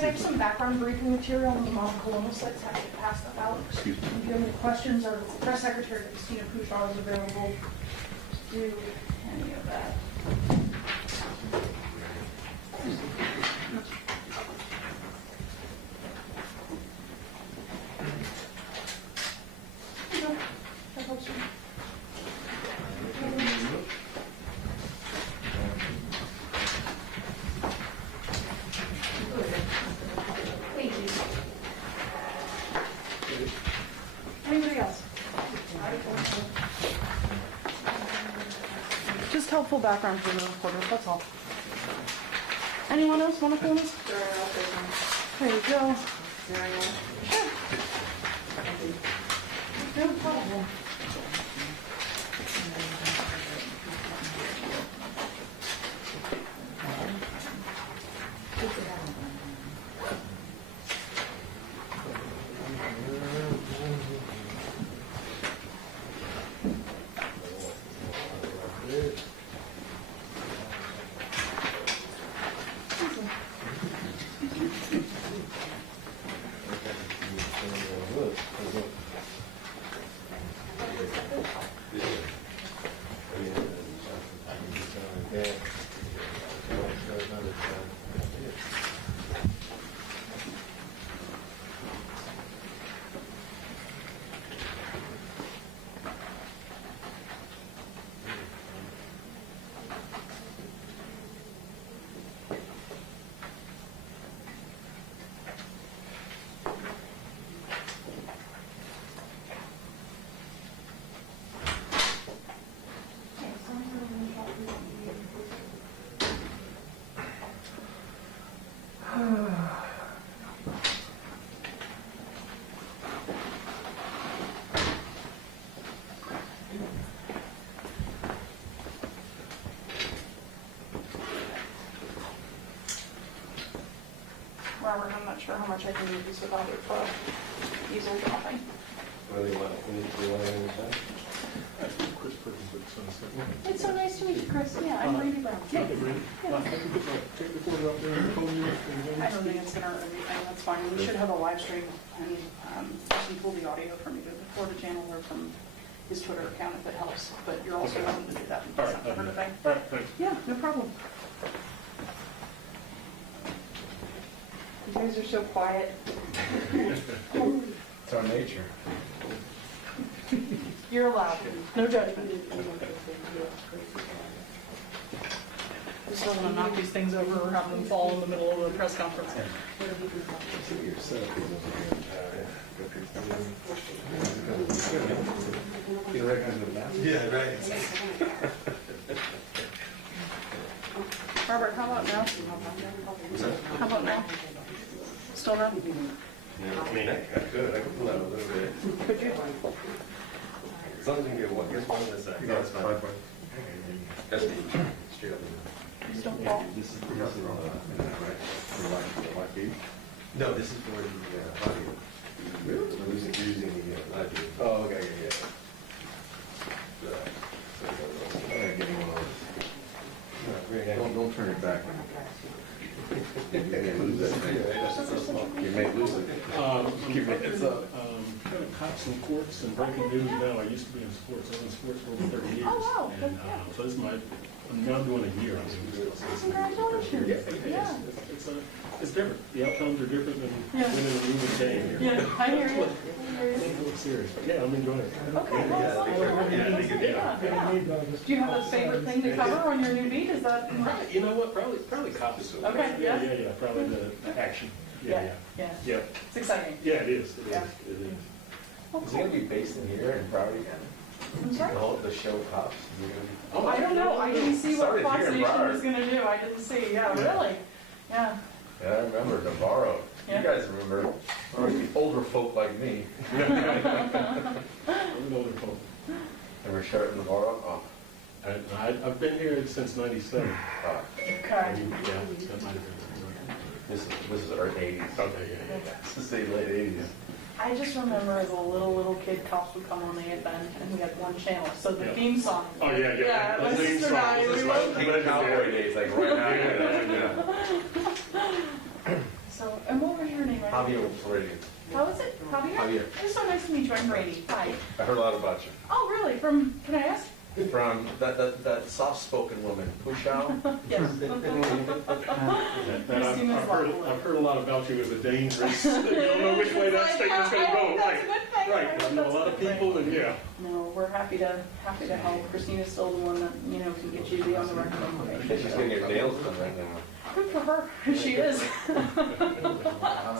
guys, I have some background briefing material on the Monoclonal sites. Happy to pass that out. Excuse me. If you have any questions, our press secretary, Christina Pouchard, is available to do any of that. That helps you. Thank you. Anybody else? Just helpful background for the reporters, that's all. Anyone else want to call this? There you go. Sure. No problem. Robert, I'm not sure how much I can do this without it easily dropping. What do you want? We need to do one at a time? Chris Perkins with Sunset. It's so nice to meet you, Chris. Yeah, I'm Brady Brown. I can put my tape recorder up there and phone you. I don't think it's going to hurt anything. That's fine. We should have a live stream, and he pull the audio from either the Florida channel or from his Twitter account if it helps. But you're also welcome to do that. It's not going to hurt a thing. All right, thanks. Yeah, no problem. You guys are so quiet. It's our nature. You're allowed. No judgment. Just don't want to knock these things over or have them fall in the middle of a press conference. You recognize the mask? Yeah, right. Robert, how about now? How about now? Still not? Yeah, I mean, I could pull out a little bit. Could you? As long as we can get one, guess one in a second. Yeah, it's fine. That's me. Straight up. Just don't fall. This is right? For live feed? No, this is for the audio. We're using the live feed. Oh, okay, yeah. Don't turn it back. You may lose it. You may lose it. It's kind of cops and courts and breaking news now. I used to be in sports. I was in sports for over 30 years. Oh, wow. And so this is I'm now doing a year. Congratulations. Yeah. It's different. The outcomes are different than winning a losing game. Yeah, I hear you. It looks serious. But yeah, I'm enjoying it. Okay, well, do you have a favorite thing to cover on your new beat? Is that? You know what? Probably cops. Okay, yeah. Yeah. Probably the action. Yeah. It's exciting. Yeah, it is. It is. Yeah. It is. Is it going to be based in here in Broward again? I'm sorry? The show Cops? Is it going to be? Oh, I don't know. I didn't see what Started Fox here in Nation Broward. was going to do. I didn't see. Yeah, really? Yeah. Yeah, I remember Navarro. Yeah. You guys remember? Or the older folk like me. I'm an older folk. Remember Sheriff Navarro? Oh. I've been here since '97. Okay. Yeah, that might have been. This is our 80s. Okay, yeah. It's the same late 80s. I just remember as a little kid, cops would come on the FM, and we had one channel. So the Yeah. theme song. Oh yeah. Yeah, my The theme sister and song. I, This we is would. like King Cowboy days, like right now. So, and Javier Floridian. How is it? Javier? Javier. It's so nice to meet you. I'm Randy. Hi. I heard a lot about you. Oh, really? From, can I ask? From that soft-spoken woman, Pushao. Yes. I've heard a lot about you as a dangerous, you don't know which way that statement's going to go. That's a good thing. Right, I know a lot of people, and yeah. No, we're happy to help. Christina's still the one that, you know, can get you the on the record information. She's getting her nails done right now. Good for her. She is.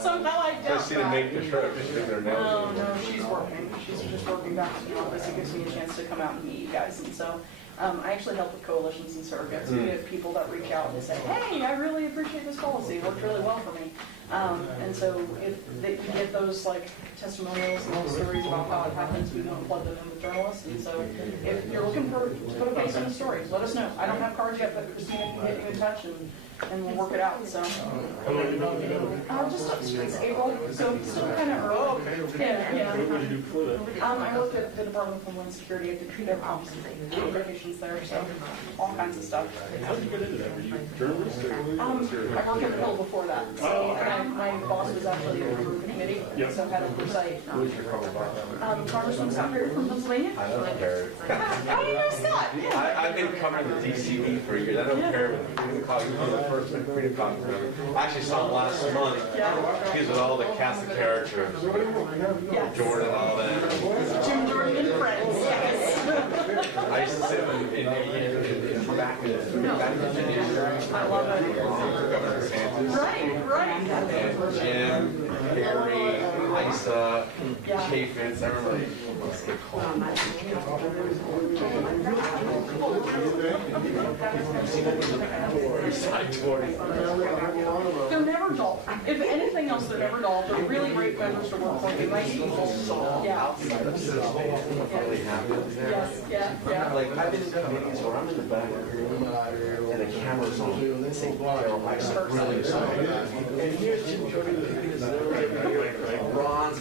Somehow I I doubt see them make the trip, just getting their nails No, done. no, she's working. She's just working back to the office. It gives me a chance to come out and meet you guys. And so I actually help with coalitions and surrogates. We have people that reach out and say, hey, I really appreciate this policy. It worked really well for me. And so if they can get those like testimonials and those stories about how it happens, we don't plug them in with journalists. And so if you're looking for to put a face on the story, let us know. I don't have cards yet, but Christina can get you in touch and we'll work it out. So How long have you been together? just up since April, so still kind of early. Oh, okay. Yeah. What did you do before that? I worked at the Department of Homeland Security. I did their applications there, so all kinds of stuff. How did you get into that? Were you a journalist or? I worked at the Hill before that, so and my boss was actually over the committee, Yeah. so had oversight. Who's your co-founder? Congressman Scott Perry from Pennsylvania. I love Barrett. How do you know Scott? Yeah. I've been covering the DCE for years. I don't care with Freedom Caucus. One of the first Freedom Caucus members. I actually saw him last month. He was with all the cast of characters. Yes. Jordan and all that. Jim Jordan and friends. Yes. I used to sit in back in Virginia. I love it. Governor DeSantis. Right. And Jim, Harry, Isa, Chaffetz. I remember let's get called. They're never dull. If anything else, they're never dull. They're really great members to work for. Nice people. Yeah. Really happens there. Yeah. Like I've been in committees where I'm in the back room and the camera's on. They say, Daryl, I start really excited. And here's Jim Jordan picking his nose. Ron's,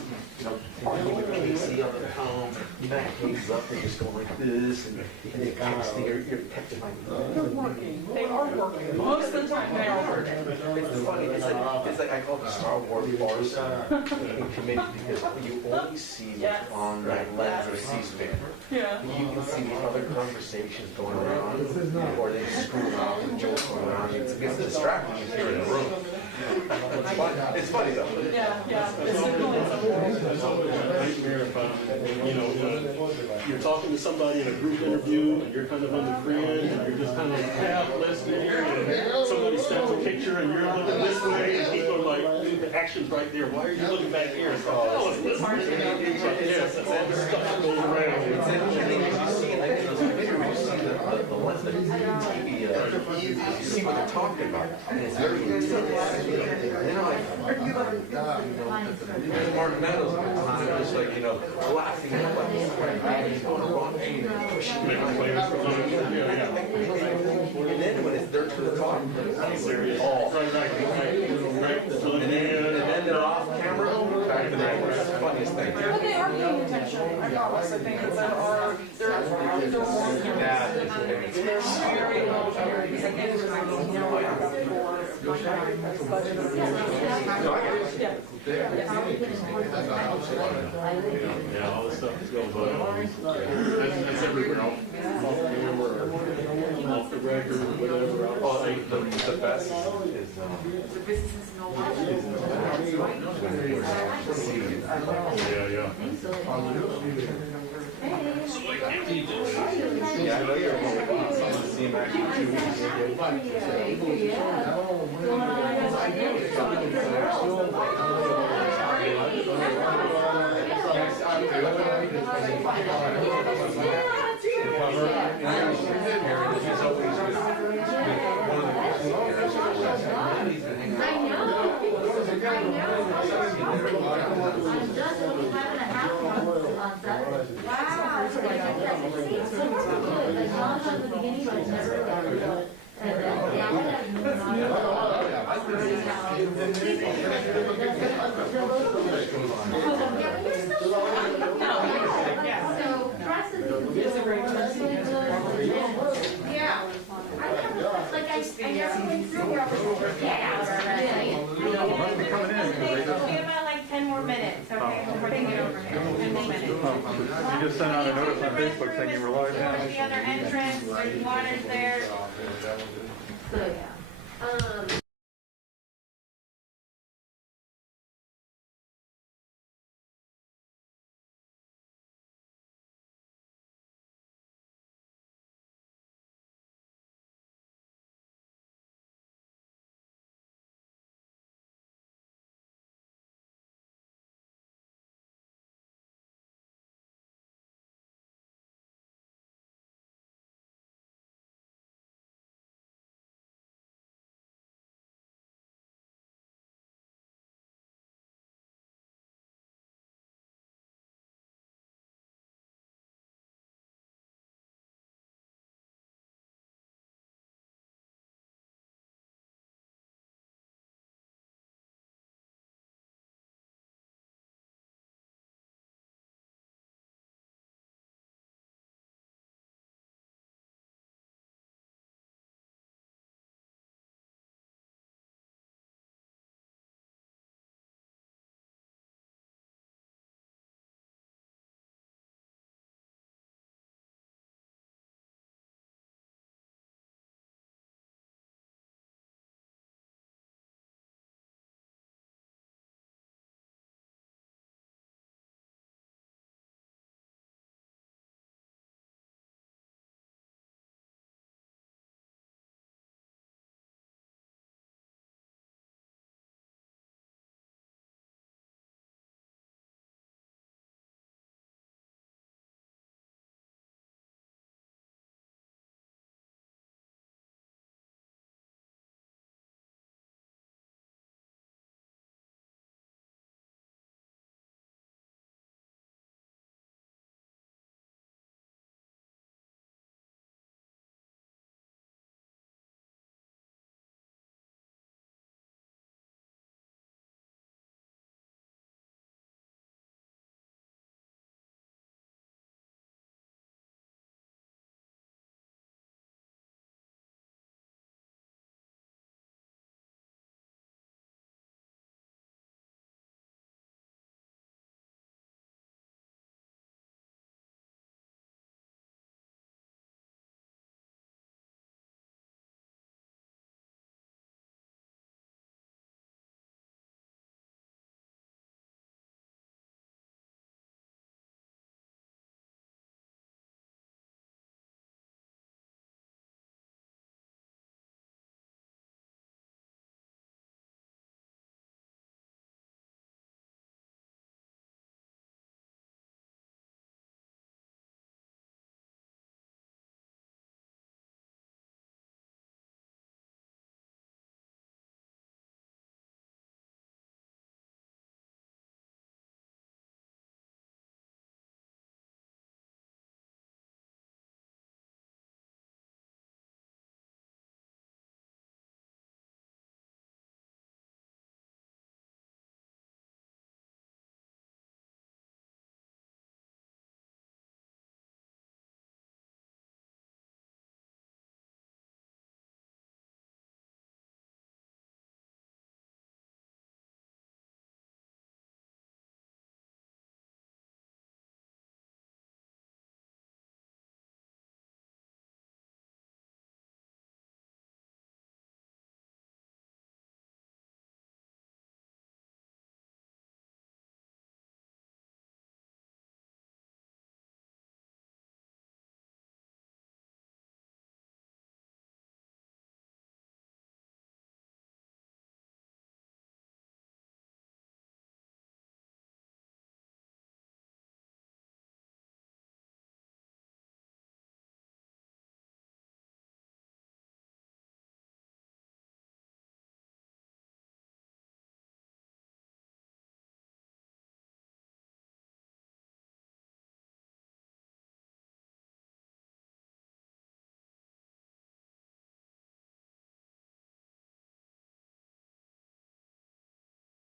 arguing with Casey on the phone. Matt Casey's up there just going like this, and they're texting. You're texting like, They're working. They are working. Most of the time, they are working. It's funny. It's like I call it the Star Wars farce in committee because you only see what's on that lens of C-SPAN. Yeah. You can see the other conversations going around, or they screw around and joke around. It's distracting if you're in a room. It's funny though. Yeah. It's definitely It's always a nightmare if you're talking to somebody in a group interview and you're kind of on the fringe and you're just kind of half listening and somebody snaps a picture and you're looking this way and people are like, dude, the action's right there. Why are you looking back here? It's like, oh, it's hard to yes, it's all the stuff that goes around. It's interesting as you see, like in those videos, you see the ones that TV, you see what they're talking about. And it's very intense. You know, like, Mark Meadows at the time, just like, laughing at what he's going wrong, pushing me. And then when it's dirt to the top, it's all. And then they're off camera, back to that. That's the funniest thing. But they are paying attention. I promise. I think that they're more. Yeah. They're very well prepared. Because I think there's Yeah, all this stuff is going on. That's everywhere. Off the record, whatever. Oh, the best is Yeah. I know you're going to see him actually 2 weeks I never went through here. You just sent out a notice on Facebook saying you were live. Towards the other entrance, there's waters there. So, yeah.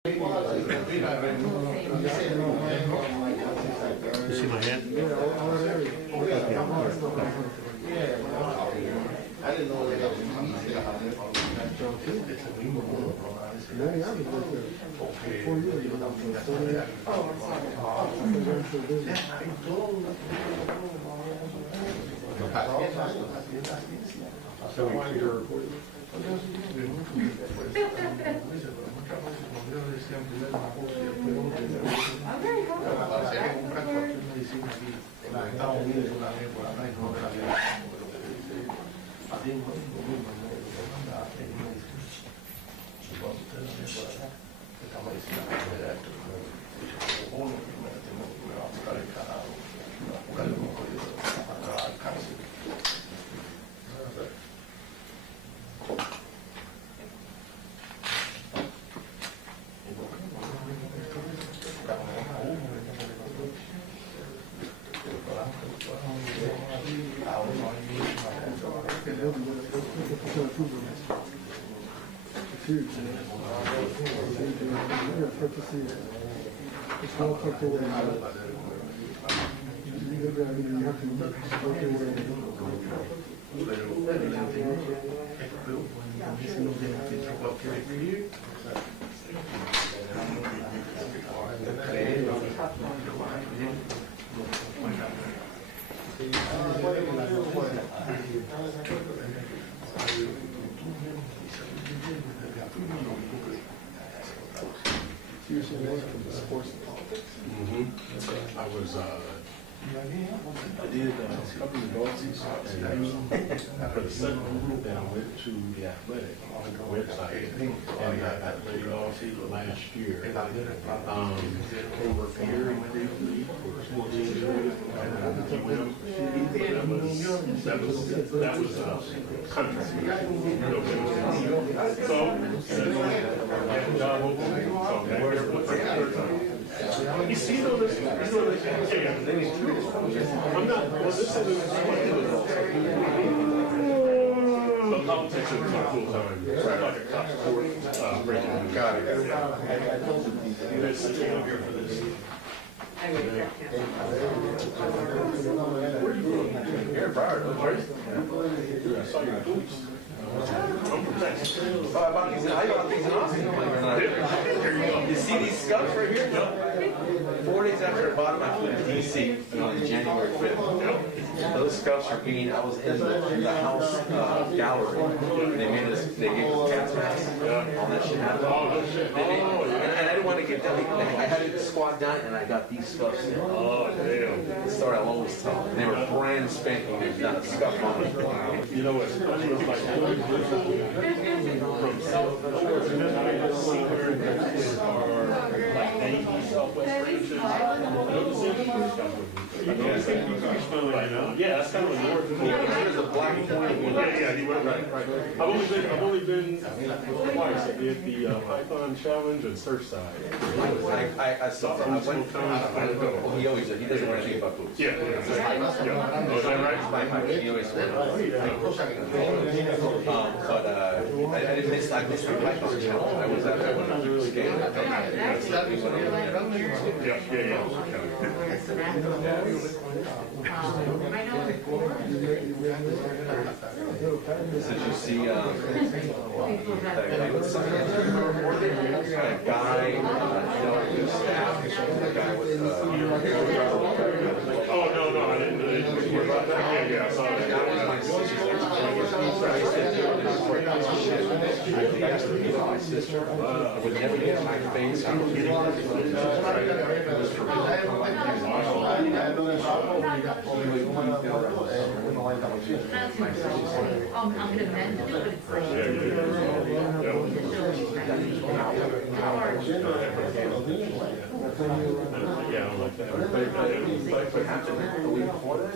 You see my hand? I didn't know that. I did a couple of golfs, and for the second one, then I went to the athletic website, and I played golf last year. They were very briefly for 14 years, that was a contract. So, I had a job open, so you see on this, I'm not, well, this isn't but politics is my full-time, like a cop sport, breaking. Got it. You guys sitting up here for this? Where are you from? Here in Broward, right? I saw your boots. I'm from Texas. I bought these in Austin. You see these scuffs right here? 4 days after I bought them, I flew to DC on January 5th. Those scuffs are being, I was in the house gallery. They made us, they gave us gas masks. All that shit happened. And I didn't want to get that. I had to squat down and I got these scuffs in. Oh, damn. The story I'll always tell. They were brand spanking. There's not a scuff on it. You know what's funny is like from South Florida, somewhere are like Navy, Southwest regions. Yeah, that's kind of a north. There's a black point. Yeah, you went right. I've only been twice. I did the Python Challenge and Surfside. I saw that. He doesn't wear anything but boots. Yeah. Oh, is that right? He always wears but I missed the Python challenge. I was at that when I was really skating. Did you see that guy, staff, the guy with oh, no, I didn't hear about that. Yeah, I saw that. That was my sister's I used to beat up my sister. I would never get in my face. I was getting yeah, I don't like that. But what happened the week before that?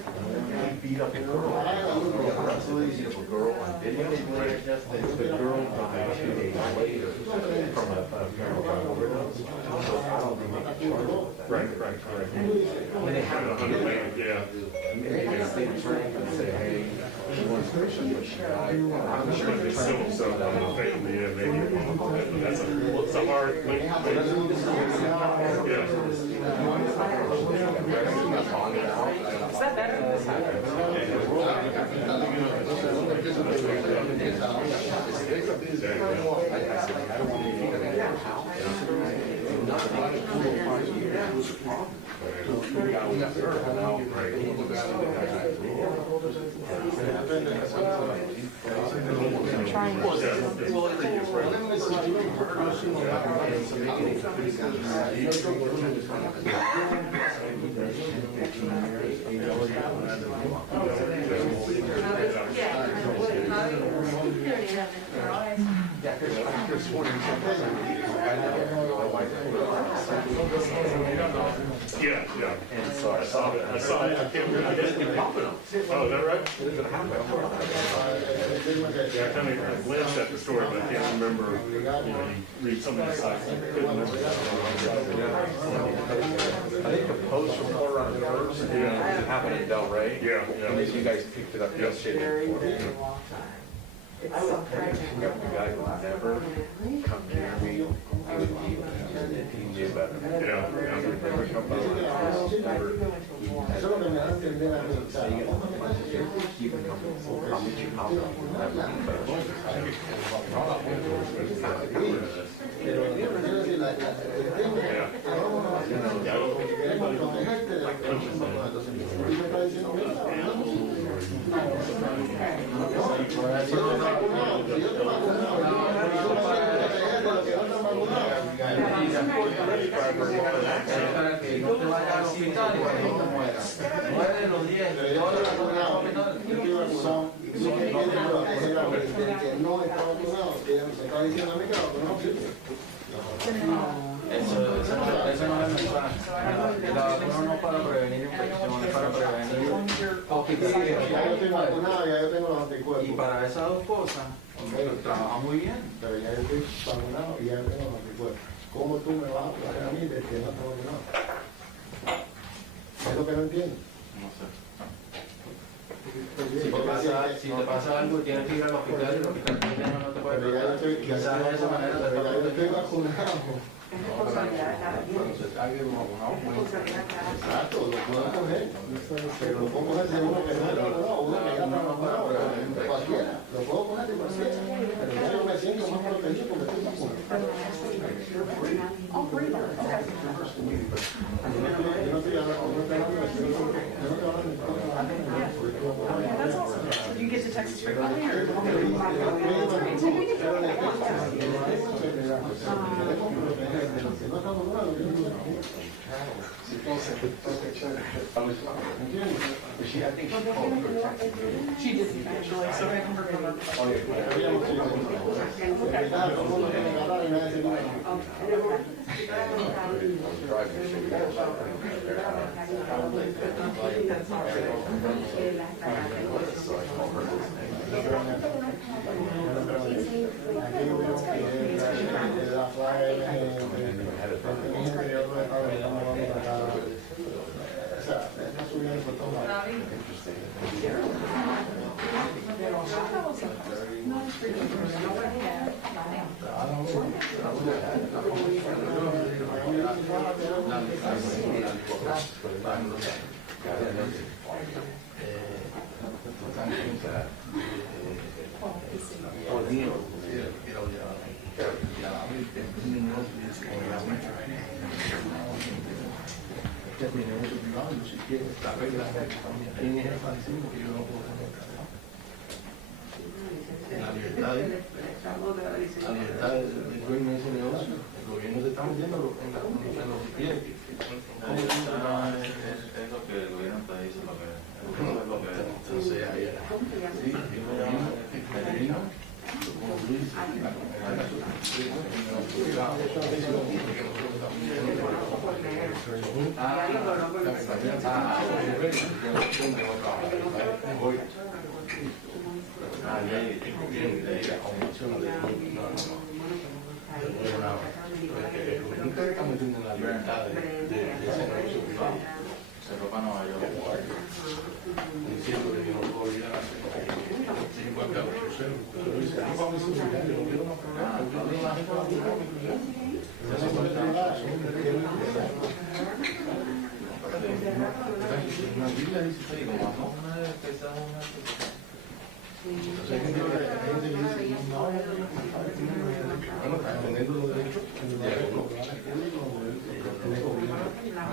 He beat up a girl. He got arrested. A girl on video. The girl died 2 days later from a overdose. So I don't think they can charge her with that. Right. When they have a yeah. they stay trained and say, hey, she wants to push but she died. I'm sure They still so family, yeah, maybe. That's a hard thing. Yeah. Is that better than this happened? I said, I don't want anything. Yeah, yeah. And so I saw it. I saw it. I can't remember. I guess you're popping them. Oh, is that right? Yeah, I kind of glanced at the story, but I can't remember. You know, you read some of the sites. I couldn't remember. I think the post report on the first happened in Del Rey. Yeah, And yeah. then you guys picked it up yesterday. The guy would never come near me. He would be, he knew better. Yeah, Never come by my house, never. Keep it coming. I'll meet you out. Eso no es mensaje. La vacuna no para prevenir infecciones, para prevenir hospitalización. Ya yo estoy vacunado, ya yo tengo los anticuerpos. Y para esas dos cosas, trabaja muy bien. Pero ya yo estoy vacunado y ya tengo los anticuerpos. ¿Cómo tú me vas a poner a mí de que no está vacunado? Es lo que no entiendo. No sé. Si te pasa algo, tienes que ir al hospital y el hospital no te puede tratar. Quizás de esa manera te pero ya yo estoy vacunado. Exacto, lo puedo coger. Pero lo puedo coger de uno que no está vacunado, uno que ya está vacunado. Cualquiera, lo puedo coger de cualquiera. Pero ya yo me siento más protegido porque estoy vacunado. All three of them, okay. Yo no estoy hablando That's awesome. So you get to Texas frequently or? She didn't actually, so I haven't heard from her. La libertad del dueño de ese negocio, el gobierno te está metiendo en los pies. Es lo que el gobierno te dice, lo que Entonces, ahí era. Sí, nunca está metiendo en la libertad de ese negocio privado. se roba a Nueva York. Diciendo que yo no puedo ir a hacer 58 ceros. Pero dice, no vamos a subir, yo no quiero más problemas. Una Biblia dice, entonces hay gente que dice, no, bueno, está defendiendo los derechos de los gobiernos. I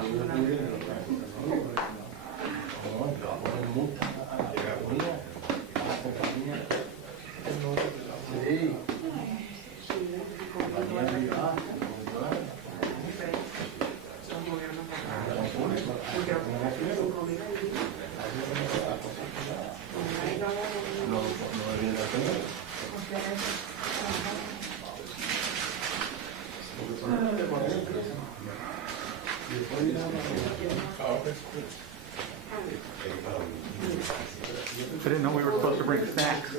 didn't know we were supposed to bring snacks. I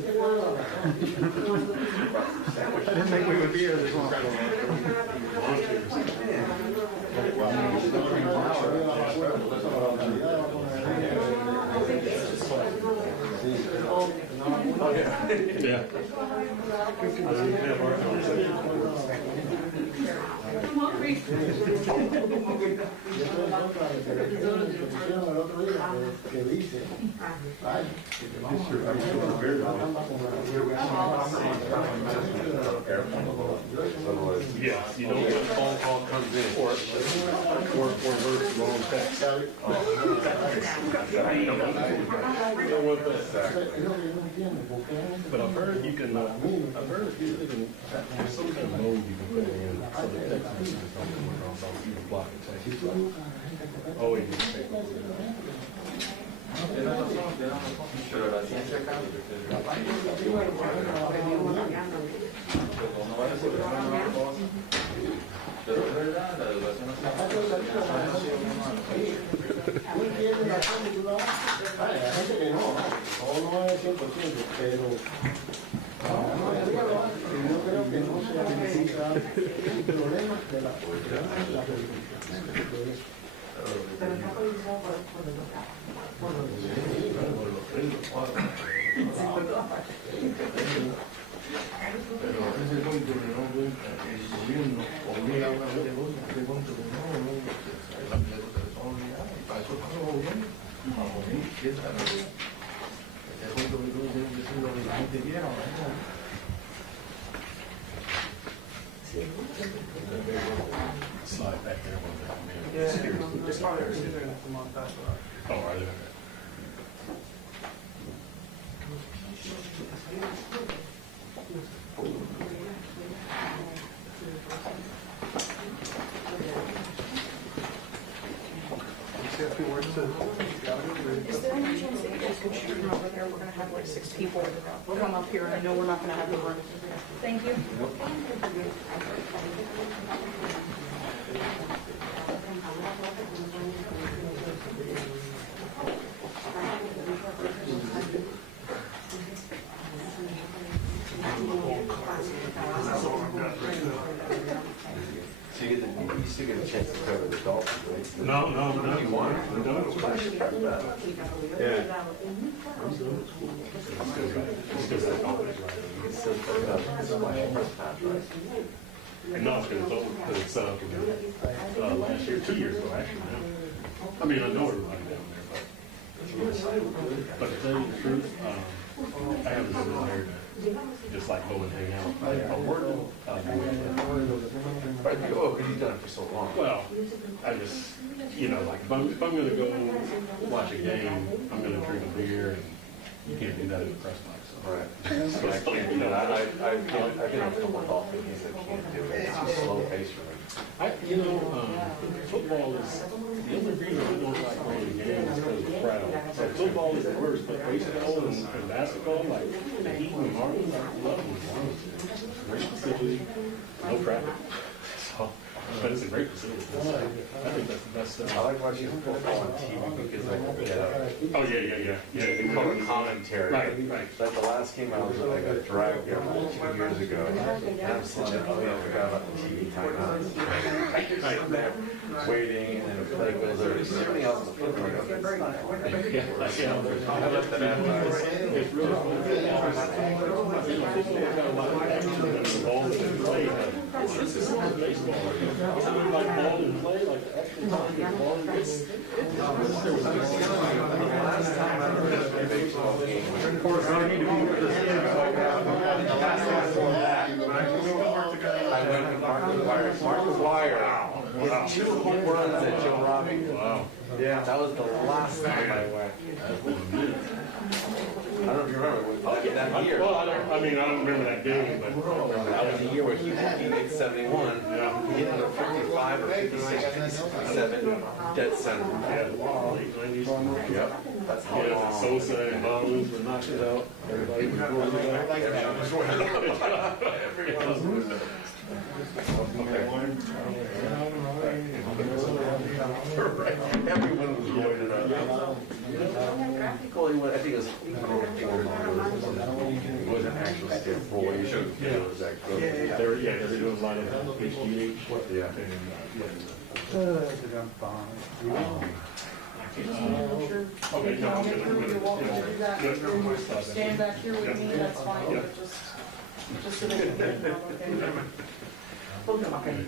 didn't think we would be here this long. Yeah. Yeah, you don't get a phone call comes in or alerts the wrong text. But I've heard you can, I've heard if you can, there's some kind of mode you can put in so the text messages don't come across, so you can block the text. Oh, yeah. Pero es verdad, la educación no Hay gente que no, no es 100%, pero yo creo que no se necesita el problema de la pero ese punto que no cuenta, el gobierno obliga a una de cosas, ese punto que no, la persona obligada, y para eso pasa el gobierno, para morir, ese punto que tú tienes que decir lo que la gente quiera, Slide back there one time, man. Oh, are they? Is there any chance that you guys could shoot them over there? We're gonna have like 6 people come up here, and I know we're not gonna have the room. Thank you. So you still get a chance to cover the Dolphins, right? No. You want it? No. Yeah. No, it's over because it's set up again. Last year, 2 years ago, actually, now. I mean, I know everybody down there, but to tell you the truth, I have this desire to just like go and hang out. I'm working, Right, because you've done it for so long. well, I just, you know, like if I'm going to go watch a game, I'm going to drink a beer, and you can't do that in the press box. Right. So I can't do that. I've been on a couple of golf games that can't do it. It's a slow pace for me. Football is, the only reason we don't like playing games is because of the crowd. So football is the worst, but baseball and basketball, like the Heat and Harden, I love them. Great facility, no traffic. So, but it's a great facility. I think that's the best stuff. I like watching football on TV because I can get Oh, yeah. they call it commentary. Right. Like the last game I was at, I got dragged there about 2 years ago. And I'm sitting there, oh yeah, I forgot about the TV timeouts. I'm sitting there waiting, and then the play goes over. There's everything else in the football. I left that out. It's really fun. Football's got a lot of action and the ball that they play. It's just as simple as baseball. It's like ball and play, like the actual time you ball and it's Last time I was at a baseball game, Of course, I need to be with this. I went with Mark McGuire. His 2 home runs at Joe Robbie. Wow. Yeah, that was the last time I went. I don't know if you remember that year. Well, I don't remember that game, but That was the year where he hit 71. He hit a 55 or 56, 57 dead center. late 90s. Yep. That's how Yeah, long. Sosa and Bones were knocking it out. Everybody was going Everyone was blowing it up. Well, I think it was, it wasn't actually steroid. It was actually. They were doing a lot of HGH. Yeah. Okay, no, I'm good. You're welcome to do that. Stand back here with me, that's fine, but just so that you know, okay?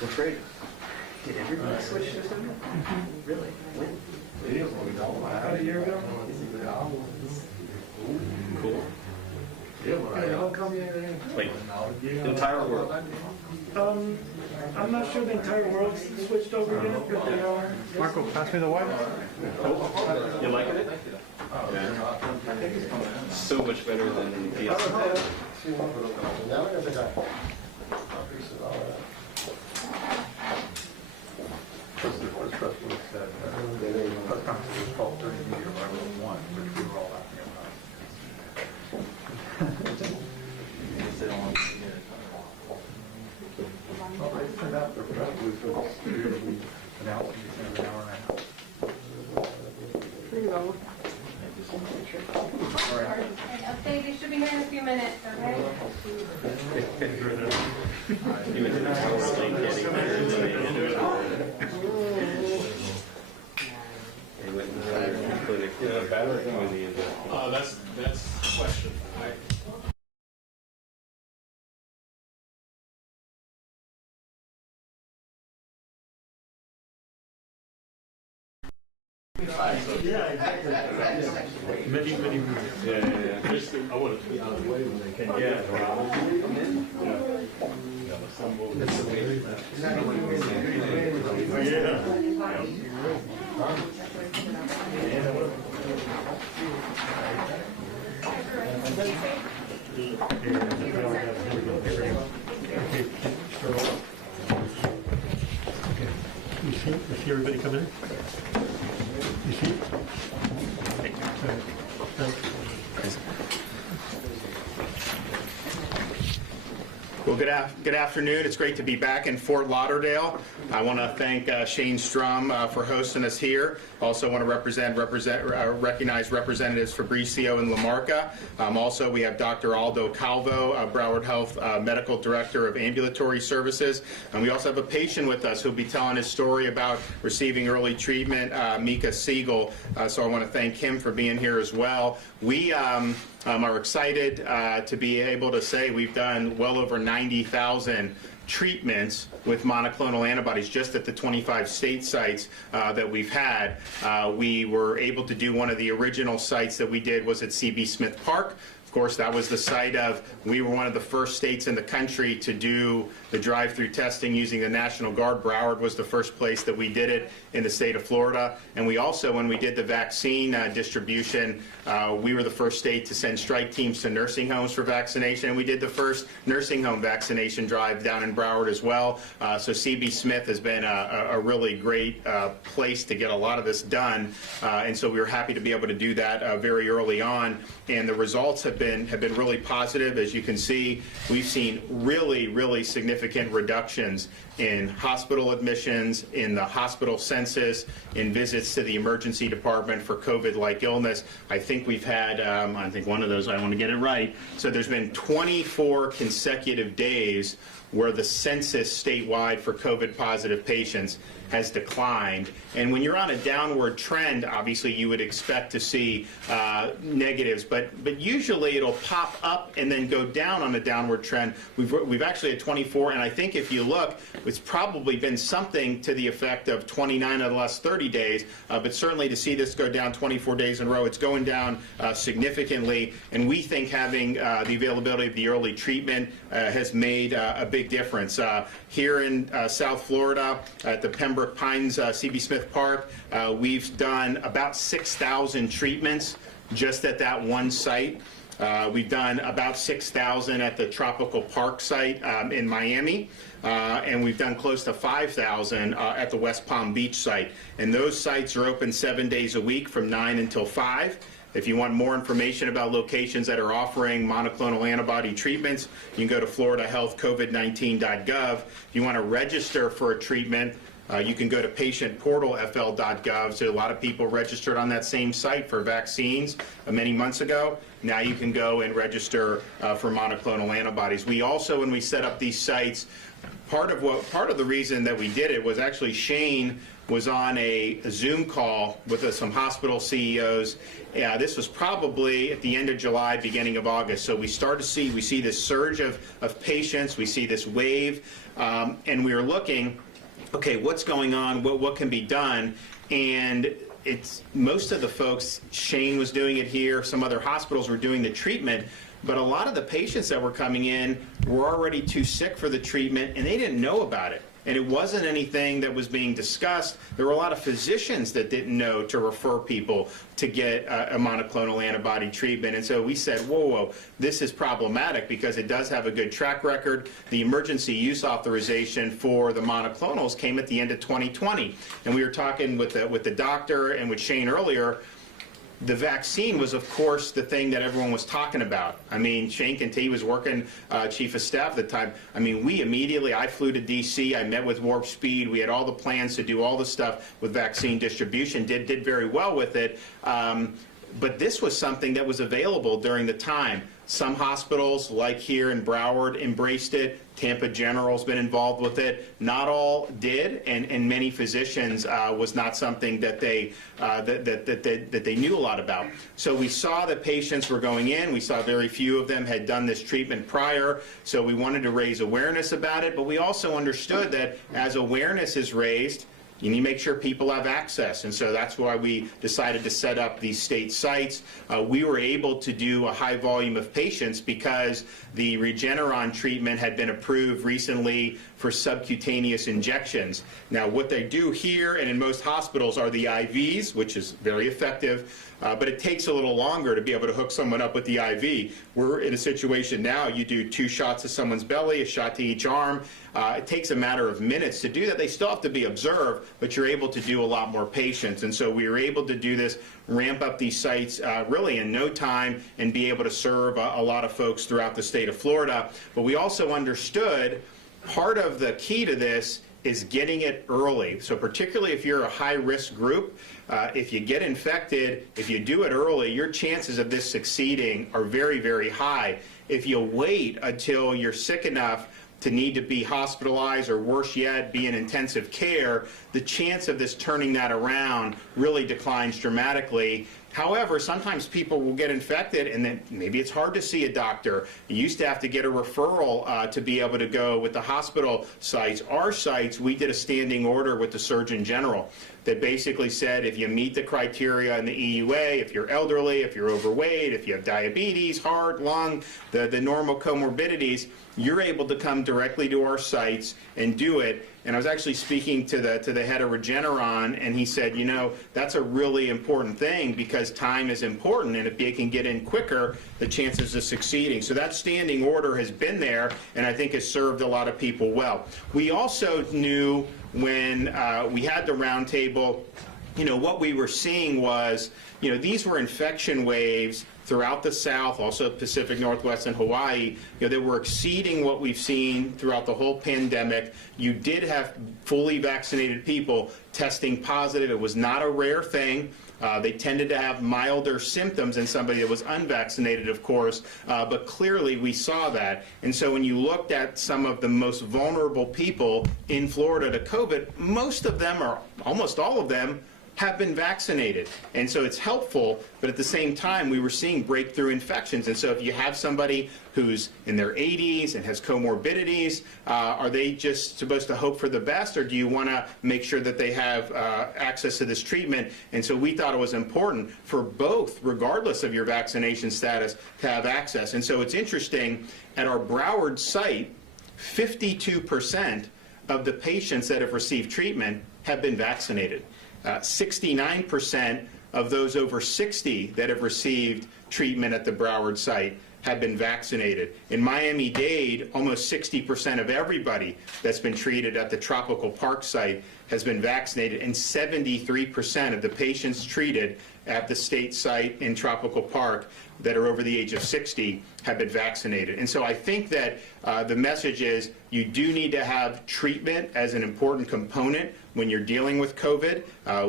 What's great? Did everybody switch to something? Really? When? About a year ago? Cool. Like, the entire world. I'm not sure the entire world's switched over yet, but they are. Marco, pass me the wine. You liking it? Yeah. So much better than PS. Okay, they should be here in a few minutes, okay? You went to the house late getting there and they went in the clinic with the That's the question. Yeah. Just, I want it to be out of the way when they can. Yeah. You see everybody come in? You see? Well, good afternoon. It's great to be back in Fort Lauderdale. I want to thank Shane Strum for hosting us here. Also want to recognize Representatives Fabricio and Lamarca. Also, we have Dr. Aldo Calvo, Broward Health Medical Director of Ambulatory Services. And we also have a patient with us who'll be telling his story about receiving early treatment, Mika Siegel. So I want to thank him for being here as well. We are excited to be able to say we've done well over 90,000 treatments with monoclonal antibodies just at the 25 state sites that we've had. We were able to do one of the original sites that we did was at CB Smith Park. Of course, that was the site of, we were one of the first states in the country to do the drive-through testing using the National Guard. Broward was the first place that we did it in the state of Florida. And we also, when we did the vaccine distribution, we were the first state to send strike teams to nursing homes for vaccination. And we did the first nursing home vaccination drive down in Broward as well. So CB Smith has been a really great place to get a lot of this done. And so we were happy to be able to do that very early on. And the results have been really positive. As you can see, we've seen really significant reductions in hospital admissions, in the hospital census, in visits to the emergency department for COVID-like illness. I think we've had, I think one of those, I want to get it right. So there's been 24 consecutive days where the census statewide for COVID positive patients has declined. And when you're on a downward trend, obviously you would expect to see negatives, but usually it'll pop up and then go down on a downward trend. We've actually had 24, and I think if you look, it's probably been something to the effect of 29 of the last 30 days, but certainly to see this go down 24 days in a row, it's going down significantly, and we think having the availability of the early treatment has made a big difference. Here in South Florida at the Pembroke Pines C.B. Smith Park, we've done about 6,000 treatments just at that one site. We've done about 6,000 at the Tropical Park site in Miami, and we've done close to 5,000 at the West Palm Beach site. And those sites are open 7 days a week from 9 until 5. If you want more information about locations that are offering monoclonal antibody treatments, you can go to floridahealthcovid19.gov. If you want to register for a treatment, you can go to patientportalfl.gov. So a lot of people registered on that same site for vaccines many months ago. Now you can go and register for monoclonal antibodies. We also, when we set up these sites, part of the reason that we did it was actually Shane was on a Zoom call with some hospital CEOs. This was probably at the end of July, beginning of August. So we see this surge of patients, we see this wave, and we are looking, okay, what's going on, what can be done? And it's most of the folks, Shane was doing it here, some other hospitals were doing the treatment, but a lot of the patients that were coming in were already too sick for the treatment and they didn't know about it. And it wasn't anything that was being discussed. There were a lot of physicians that didn't know to refer people to get a monoclonal antibody treatment. And so we said, whoa, this is problematic because it does have a good track record. The emergency use authorization for the monoclonals came at the end of 2020. And we were talking with the doctor and with Shane earlier. The vaccine was, of course, the thing that everyone was talking about. I mean, Shane Canty was working chief of staff at the time. I mean, I flew to D.C., I met with Warp Speed, we had all the plans to do all the stuff with vaccine distribution, did very well with it. But this was something that was available during the time. Some hospitals, like here in Broward, embraced it. Tampa General's been involved with it. Not all did, and many physicians was not something that they knew a lot about. So we saw that patients were going in. We saw very few of them had done this treatment prior. So we wanted to raise awareness about it, but we also understood that as awareness is raised, you need to make sure people have access, and so that's why we decided to set up these state sites. We were able to do a high volume of patients because the Regeneron treatment had been approved recently for subcutaneous injections. Now, what they do here and in most hospitals are the IVs, which is very effective, but it takes a little longer to be able to hook someone up with the IV. We're in a situation now, you do 2 shots to someone's belly, a shot to each arm. It takes a matter of minutes to do that. They still have to be observed, but you're able to do a lot more patients. And so we were able to do this, ramp up these sites really in no time and be able to serve a lot of folks throughout the state of Florida. But we also understood part of the key to this is getting it early. So particularly if you're a high-risk group, if you get infected, if you do it early, your chances of this succeeding are very, very high. If you wait until you're sick enough to need to be hospitalized or worse yet, be in intensive care, the chance of this turning that around really declines dramatically. However, sometimes people will get infected and then maybe it's hard to see a doctor. You used to have to get a referral to be able to go with the hospital sites. Our sites, we did a standing order with the Surgeon General that basically said if you meet the criteria in the EUA, if you're elderly, if you're overweight, if you have diabetes, heart, lung, the normal comorbidities, you're able to come directly to our sites and do it. And I was actually speaking to the head of Regeneron, and he said, you know, that's a really important thing because time is important, and if you can get in quicker, the chances of succeeding. So that standing order has been there, and I think has served a lot of people well. We also knew when we had the roundtable, you know, what we were seeing was, you know, these were infection waves throughout the South, also Pacific Northwest and Hawaii, you know, that were exceeding what we've seen throughout the whole pandemic. You did have fully vaccinated people testing positive. It was not a rare thing. They tended to have milder symptoms than somebody that was unvaccinated, of course, but clearly we saw that. And so when you looked at some of the most vulnerable people in Florida to COVID, most of them, or almost all of them, have been vaccinated. And so it's helpful, but at the same time, we were seeing breakthrough infections. And so if you have somebody who's in their 80s and has comorbidities, are they just supposed to hope for the best, or do you want to make sure that they have access to this treatment? And so we thought it was important for both, regardless of your vaccination status, to have access. And so it's interesting, at our Broward site, 52% of the patients that have received treatment have been vaccinated. 69% of those over 60 that have received treatment at the Broward site have been vaccinated. In Miami-Dade, almost 60% of everybody that's been treated at the Tropical Park site has been vaccinated, and 73% of the patients treated at the state site in Tropical Park that are over the age of 60 have been vaccinated. And so I think that the message is you do need to have treatment as an important component when you're dealing with COVID.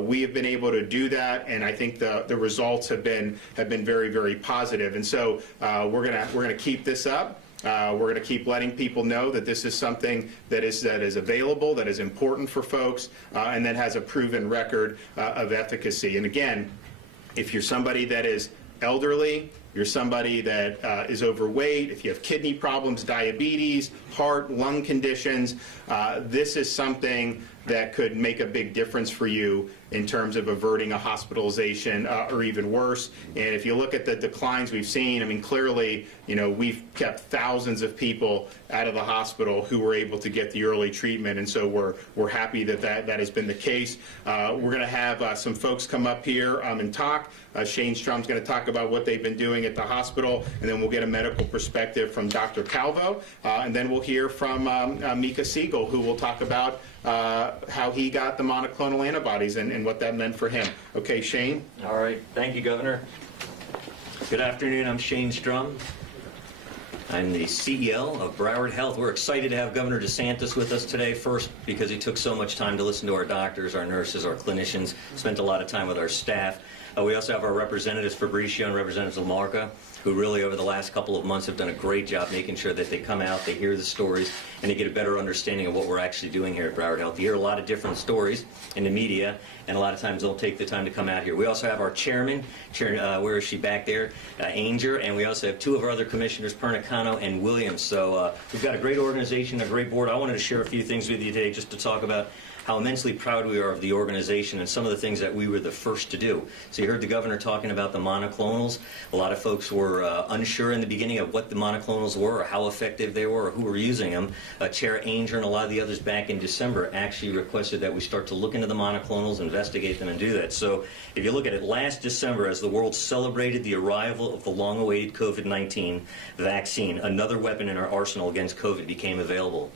We have been able to do that, and I think the results have been very, very positive. And so we're gonna keep this up. We're going to keep letting people know that this is something that is available, that is important for folks, and that has a proven record of efficacy. And again, if you're somebody that is elderly, you're somebody that is overweight, if you have kidney problems, diabetes, heart, lung conditions, this is something that could make a big difference for you in terms of averting a hospitalization or even worse. And if you look at the declines we've seen, I mean, clearly, you know, we've kept thousands of people out of the hospital who were able to get the early treatment, and so we're happy that has been the case. We're going to have some folks come up here and talk. Shane Strum's going to talk about what they've been doing at the hospital, and then we'll get a medical perspective from Dr. Calvo, and then we'll hear from Mika Siegel, who will talk about how he got the monoclonal antibodies and what that meant for him. Okay, Shane? All right. Thank you, Governor. Good afternoon. I'm Shane Strum. I'm the CEO of Broward Health. We're excited to have Governor DeSantis with us today, first because he took so much time to listen to our doctors, our nurses, our clinicians, spent a lot of time with our staff. We also have our representatives, Fabricio and Representative Lamarca, who really over the last couple of months have done a great job making sure that they come out, they hear the stories, and they get a better understanding of what we're actually doing here at Broward Health. You hear a lot of different stories in the media, and a lot of times they'll take the time to come out here. We also have our chairman, where is she back there, Ainger, and we also have two of our other commissioners, Pernicano and Williams. So we've got a great organization, a great board. I wanted to share a few things with you today just to talk about how immensely proud we are of the organization and some of the things that we were the first to do. So you heard the governor talking about the monoclonals. A lot of folks were unsure in the beginning of what the monoclonals were or how effective they were or who were using them. Chair Ainger and a lot of the others back in December actually requested that we start to look into the monoclonals, investigate them, and do that. So if you look at it, last December, as the world celebrated the arrival of the long-awaited COVID-19 vaccine, another weapon in our arsenal against COVID became available.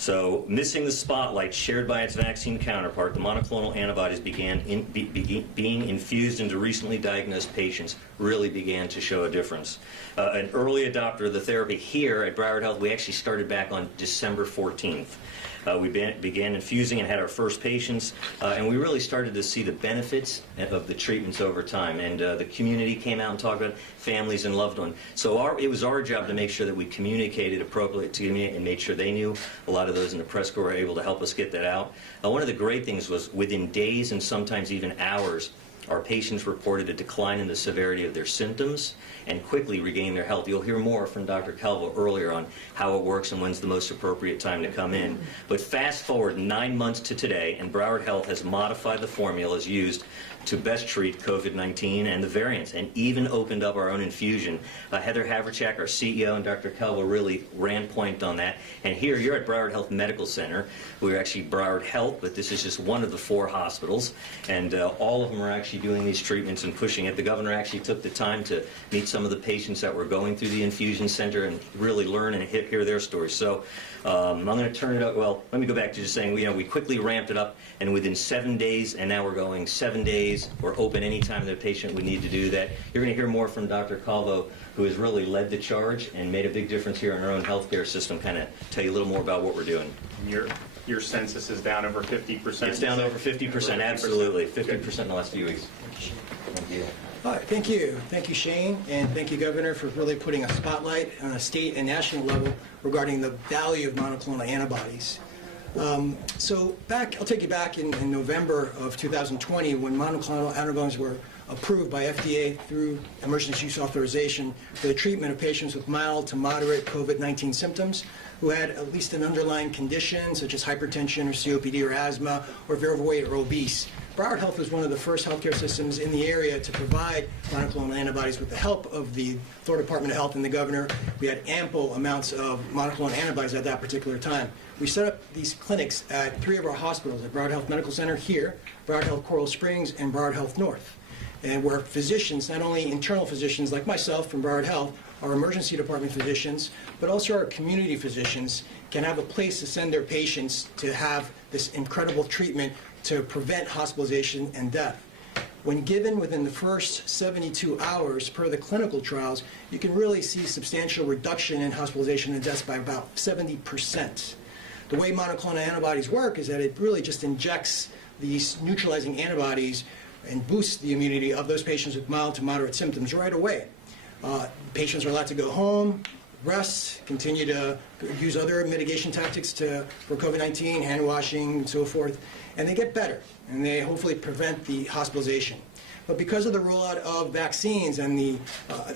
So, missing the spotlight shared by its vaccine counterpart, the monoclonal antibodies being infused into recently diagnosed patients really began to show a difference. An early adopter of the therapy here at Broward Health, we actually started back on December 14th. We began infusing and had our first patients, and we really started to see the benefits of the treatments over time. And the community came out and talked about families and loved ones. So it was our job to make sure that we communicated appropriately to the community and made sure they knew. A lot of those in the press corps were able to help us get that out. One of the great things was within days and sometimes even hours, our patients reported a decline in the severity of their symptoms and quickly regained their health. You'll hear more from Dr. Calvo earlier on how it works and when's the most appropriate time to come in. But fast forward 9 months to today, and Broward Health has modified the formulas used to best treat COVID-19 and the variants, and even opened up our own infusion. Heather Haverchak, our CEO, and Dr. Calvo really ran point on that. And here, you're at Broward Health Medical Center. We're actually Broward Health, but this is just one of the 4 hospitals, and all of them are actually doing these treatments and pushing it. The governor actually took the time to meet some of the patients that were going through the infusion center and really learn and hear their stories. So I'm going to turn it up. Well, let me go back to just saying, we quickly ramped it up, and within 7 days, and now we're going 7 days, days. We're open anytime the patient would need to do that. You're going to hear more from Dr. Calvo, who has really led the charge and made a big difference here in our own healthcare system, kind of tell you a little more about what we're doing. Your census is down over 50%? It's down over 50%, absolutely. 50% in the last few weeks. Thank you. All right, thank you. Thank you, Shane, and thank you, Governor, for really putting a spotlight on a state and national level regarding the value of monoclonal antibodies. So I'll take you back in November of 2020 when monoclonal antibodies were approved by FDA through emergency use authorization for the treatment of patients with mild to moderate COVID-19 symptoms who had at least an underlying condition such as hypertension or COPD or asthma or if they're overweight or obese. Broward Health was one of the first healthcare systems in the area to provide monoclonal antibodies with the help of the Florida Department of Health and the governor. We had ample amounts of monoclonal antibodies at that particular time. We set up these clinics at 3 of our hospitals, at Broward Health Medical Center here, Broward Health Coral Springs, and Broward Health North. And where physicians, not only internal physicians like myself from Broward Health, our emergency department physicians, but also our community physicians can have a place to send their patients to have this incredible treatment to prevent hospitalization and death. When given within the first 72 hours per the clinical trials, you can really see substantial reduction in hospitalization and deaths by about 70%. The way monoclonal antibodies work is that it really just injects these neutralizing antibodies and boosts the immunity of those patients with mild to moderate symptoms right away. Patients are allowed to go home, rest, continue to use other mitigation tactics for COVID-19, hand washing, and so forth, and they get better, and they hopefully prevent the hospitalization. But because of the rollout of vaccines and the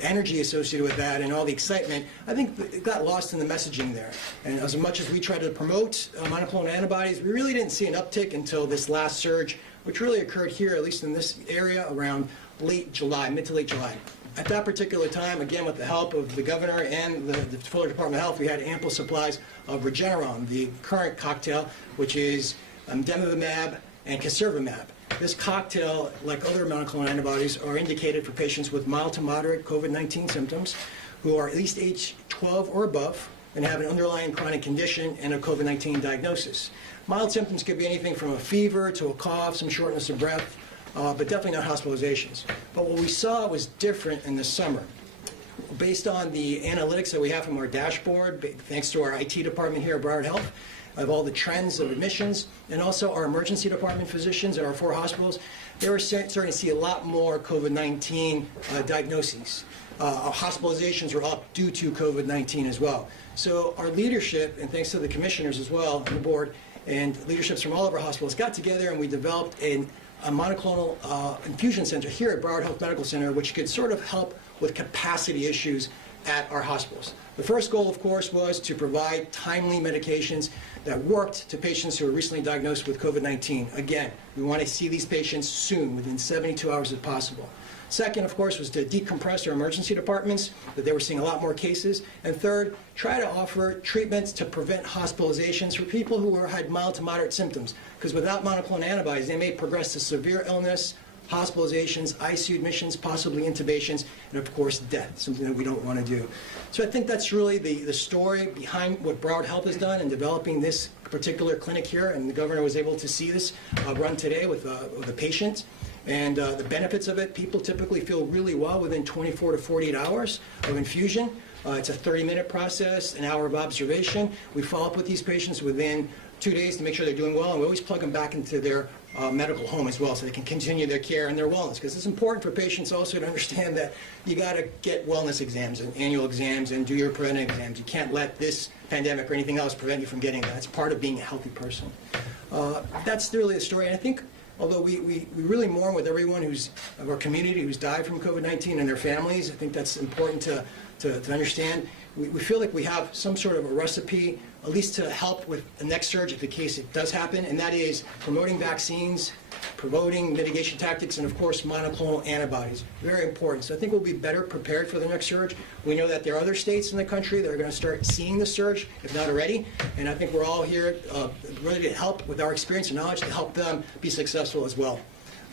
energy associated with that and all the excitement, I think it got lost in the messaging there. And as much as we tried to promote monoclonal antibodies, we really didn't see an uptick until this last surge, which really occurred here, at least in this area, around late July, mid to late July. At that particular time, again, with the help of the governor and the Florida Department of Health, we had ample supplies of Regeneron, the current cocktail, which is Denovimab and Caservimab. This cocktail, like other monoclonal antibodies, are indicated for patients with mild to moderate COVID-19 symptoms who are at least age 12 or above and have an underlying chronic condition and a COVID-19 diagnosis. Mild symptoms could be anything from a fever to a cough, some shortness of breath, but definitely not hospitalizations. But what we saw was different in the summer. Based on the analytics that we have from our dashboard, thanks to our IT department here at Broward Health, of all the trends of admissions, and also our emergency department physicians at our 4 hospitals, they were starting to see a lot more COVID-19 diagnoses. Hospitalizations were up due to COVID-19 as well. So our leadership, and thanks to the commissioners as well on the board, and leaderships from all of our hospitals got together and we developed a monoclonal infusion center here at Broward Health Medical Center, which could sort of help with capacity issues at our hospitals. The first goal, of course, was to provide timely medications that worked to patients who were recently diagnosed with COVID-19. Again, we want to see these patients soon, within 72 hours if possible. Second, of course, was to decompress our emergency departments, that they were seeing a lot more cases. And third, try to offer treatments to prevent hospitalizations for people who had mild to moderate symptoms. Because without monoclonal antibodies, they may progress to severe illness, hospitalizations, ICU admissions, possibly intubations, and of course death, something that we don't want to do. So I think that's really the story behind what Broward Health has done in developing this particular clinic here, and the governor was able to see this run today with a patient. And the benefits of it, people typically feel really well within 24 to 48 hours of infusion. It's a 30-minute process, an hour of observation. We follow up with these patients within 2 days to make sure they're doing well, and we always plug them back into their medical home as well so they can continue their care and their wellness. Because it's important for patients also to understand that you got to get wellness exams and annual exams and do your preventive exams. You can't let this pandemic or anything else prevent you from getting that. It's part of being a healthy person. That's really the story. And I think although we really mourn with everyone of our community who's died from COVID-19 and their families, I think that's important to understand. We feel like we have some sort of a recipe, at least to help with the next surge if the case it does happen, and that is promoting vaccines, promoting mitigation tactics, and of course monoclonal antibodies. Very important. So I think we'll be better prepared for the next surge. We know that there are other states in the country that are going to start seeing the surge, if not already, and I think we're all here ready to help with our experience and knowledge to help them be successful as well.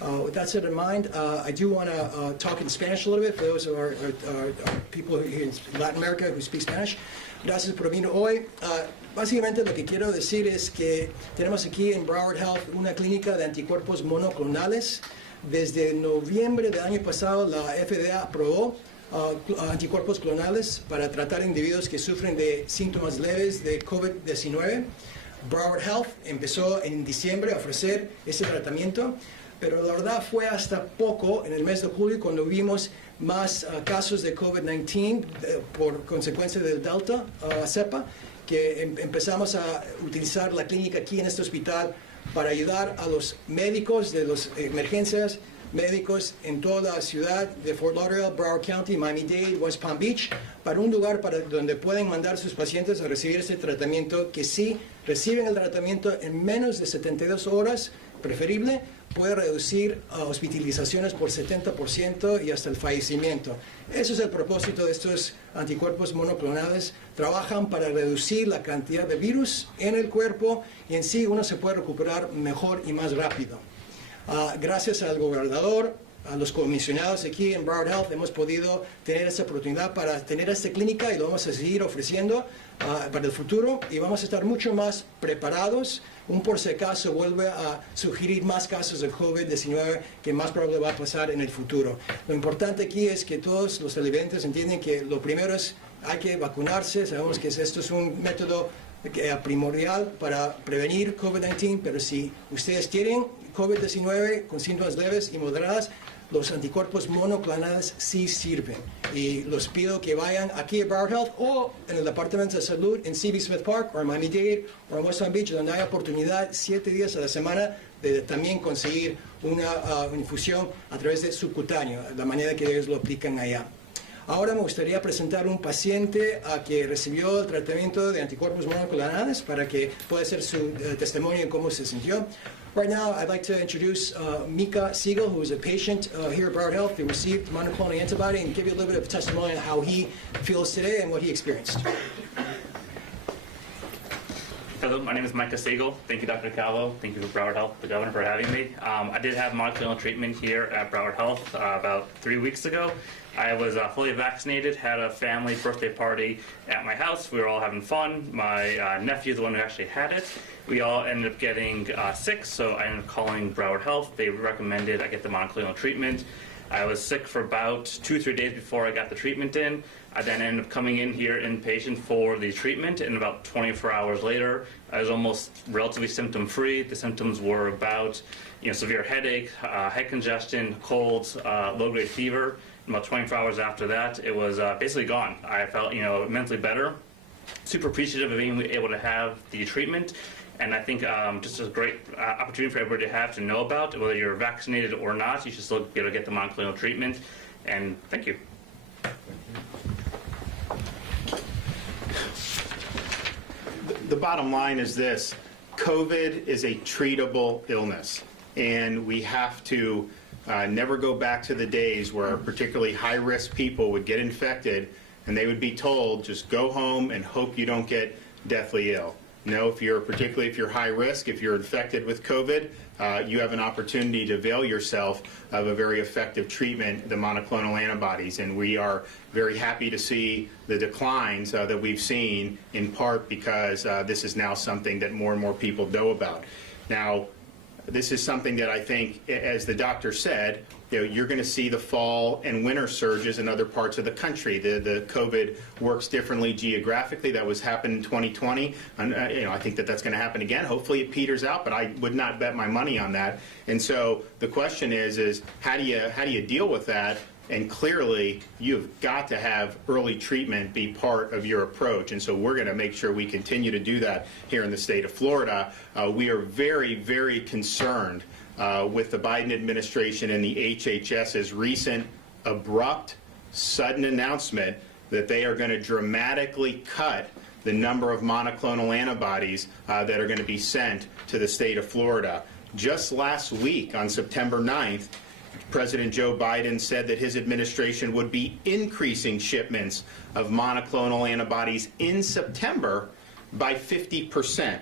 With that said in mind, I do want to talk in Spanish a little bit for those of our people here in Latin America who speak Spanish. Gracias por venir hoy. Básicamente lo que quiero decir es que tenemos aquí en Broward Health una clínica de anticuerpos monoclonales. Desde noviembre del año pasado, la FDA aprobó anticuerpos clonales para tratar individuos que sufren de síntomas leves de COVID-19. Broward Health empezó en diciembre a ofrecer ese tratamiento, pero la verdad fue hasta poco, en el mes de julio, cuando vimos más casos de COVID-19 por consecuencia del Delta cepa, que empezamos a utilizar la clínica aquí en este hospital para ayudar a los médicos de las emergencias, médicos en toda la ciudad de Fort Lauderdale, Broward County, Miami-Dade, West Palm Beach, para un lugar donde pueden mandar a sus pacientes a recibir este tratamiento, que si reciben el tratamiento en menos de 72 horas, preferible, puede reducir hospitalizaciones por 70% y hasta el fallecimiento. Ese es el propósito de estos anticuerpos monoclonales. Trabajan para reducir la cantidad de virus en el cuerpo y en sí uno se puede recuperar mejor y más rápido. Gracias al gobernador, a los comisionados aquí en Broward Health, hemos podido tener esta oportunidad para tener esta clínica y lo vamos a seguir ofreciendo para el futuro y vamos a estar mucho más preparados. Por si acaso vuelve a sugerir más casos de COVID-19 que más probable va a pasar en el futuro. Lo importante aquí es que todos los televidentes entienden que lo primero es hay que vacunarse. Sabemos que esto es un método primordial para prevenir COVID-19, pero si ustedes tienen COVID-19 con síntomas leves y moderadas, los anticuerpos monoclonales sí sirven. Y los pido que vayan aquí a Broward Health o en el Departamento de Salud en C.B. Smith Park o en Miami-Dade o en West Palm Beach, donde hay oportunidad 7 días a la semana de también conseguir una infusión a través de subcutáneo, la manera que ellos lo aplican allá. Ahora me gustaría presentar un paciente que recibió el tratamiento de anticuerpos monoclonales para que pueda hacer su testimonio en cómo se sintió. Right now, I'd like to introduce Mika Siegel, who is a patient here at Broward Health who received monoclonal antibody, and give you a little bit of testimony on how he feels today and what he experienced. Hello, my name is Micah Siegel. Thank you, Dr. Calvo. Thank you, Broward Health, the governor, for having me. I did have monoclonal treatment here at Broward Health about 3 weeks ago. I was fully vaccinated, had a family birthday party at my house. We were all having fun. My nephew is the one who actually had it. We all ended up getting sick, so I ended up calling Broward Health. They recommended I get the monoclonal treatment. I was sick for about 2 or 3 days before I got the treatment in. I then ended up coming in here inpatient for the treatment, and about 24 hours later, I was almost relatively symptom-free. The symptoms were about, severe headache, head congestion, colds, low-grade fever. And about 24 hours after that, it was basically gone. I felt, immensely better. Super appreciative of being able to have the treatment. And I think just a great opportunity for everybody to have to know about. Whether you're vaccinated or not, you should still be able to get the monoclonal treatment. And thank you. The bottom line is this: COVID is a treatable illness, and we have to never go back to the days where particularly high-risk people would get infected and they would be told, just go home and hope you don't get deathly ill. No, particularly if you're high risk, if you're infected with COVID, you have an opportunity to avail yourself of a very effective treatment, the monoclonal antibodies. And we are very happy to see the declines that we've seen, in part because this is now something that more and more people know about. Now, this is something that I think, as the doctor said, you're going to see the fall and winter surges in other parts of the country. The COVID works differently geographically. That was happened in 2020. And, I think that's going to happen again. Hopefully it peters out, but I would not bet my money on that. And so the question is how do you deal with that? And clearly, you've got to have early treatment be part of your approach. And so we're going to make sure we continue to do that here in the state of Florida. We are very, very concerned with the Biden administration and the HHS's recent abrupt, sudden announcement that they are going to dramatically cut the number of monoclonal antibodies that are going to be sent to the state of Florida. Just last week, on September 9th, President Joe Biden said that his administration would be increasing shipments of monoclonal antibodies in September by 50%.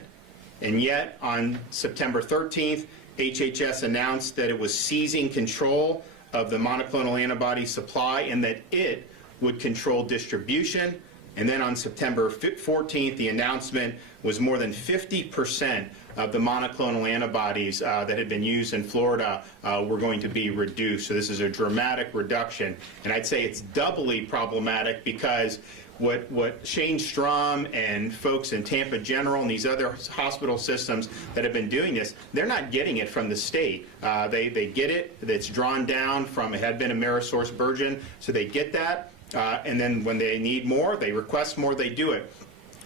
And yet, on September 13th, HHS announced that it was seizing control of the monoclonal antibody supply and that it would control distribution And then on September 14th, the announcement was more than 50% of the monoclonal antibodies that had been used in Florida were going to be reduced. So this is a dramatic reduction. And I'd say it's doubly problematic because what Shane Strom and folks in Tampa General and these other hospital systems that have been doing this, they're not getting it from the state. They get it, it's drawn down from, it had been Amerisource Virgin, so they get that, and then when they need more, they request more, they do it.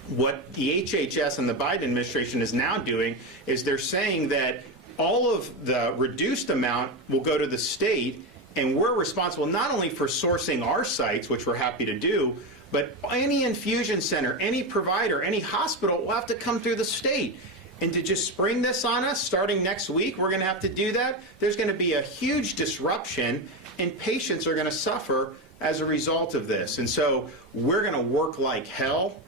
What the HHS and the Biden administration is now doing is they're saying that all of the reduced amount will go to the state, and we're responsible not only for sourcing our sites, which we're happy to do, but any infusion center, any provider, any hospital will have to come through the state. And to just spring this on us, starting next week, we're going to have to do that. There's going to be a huge disruption, and patients are going to suffer as a result of this. And so we're going to work like hell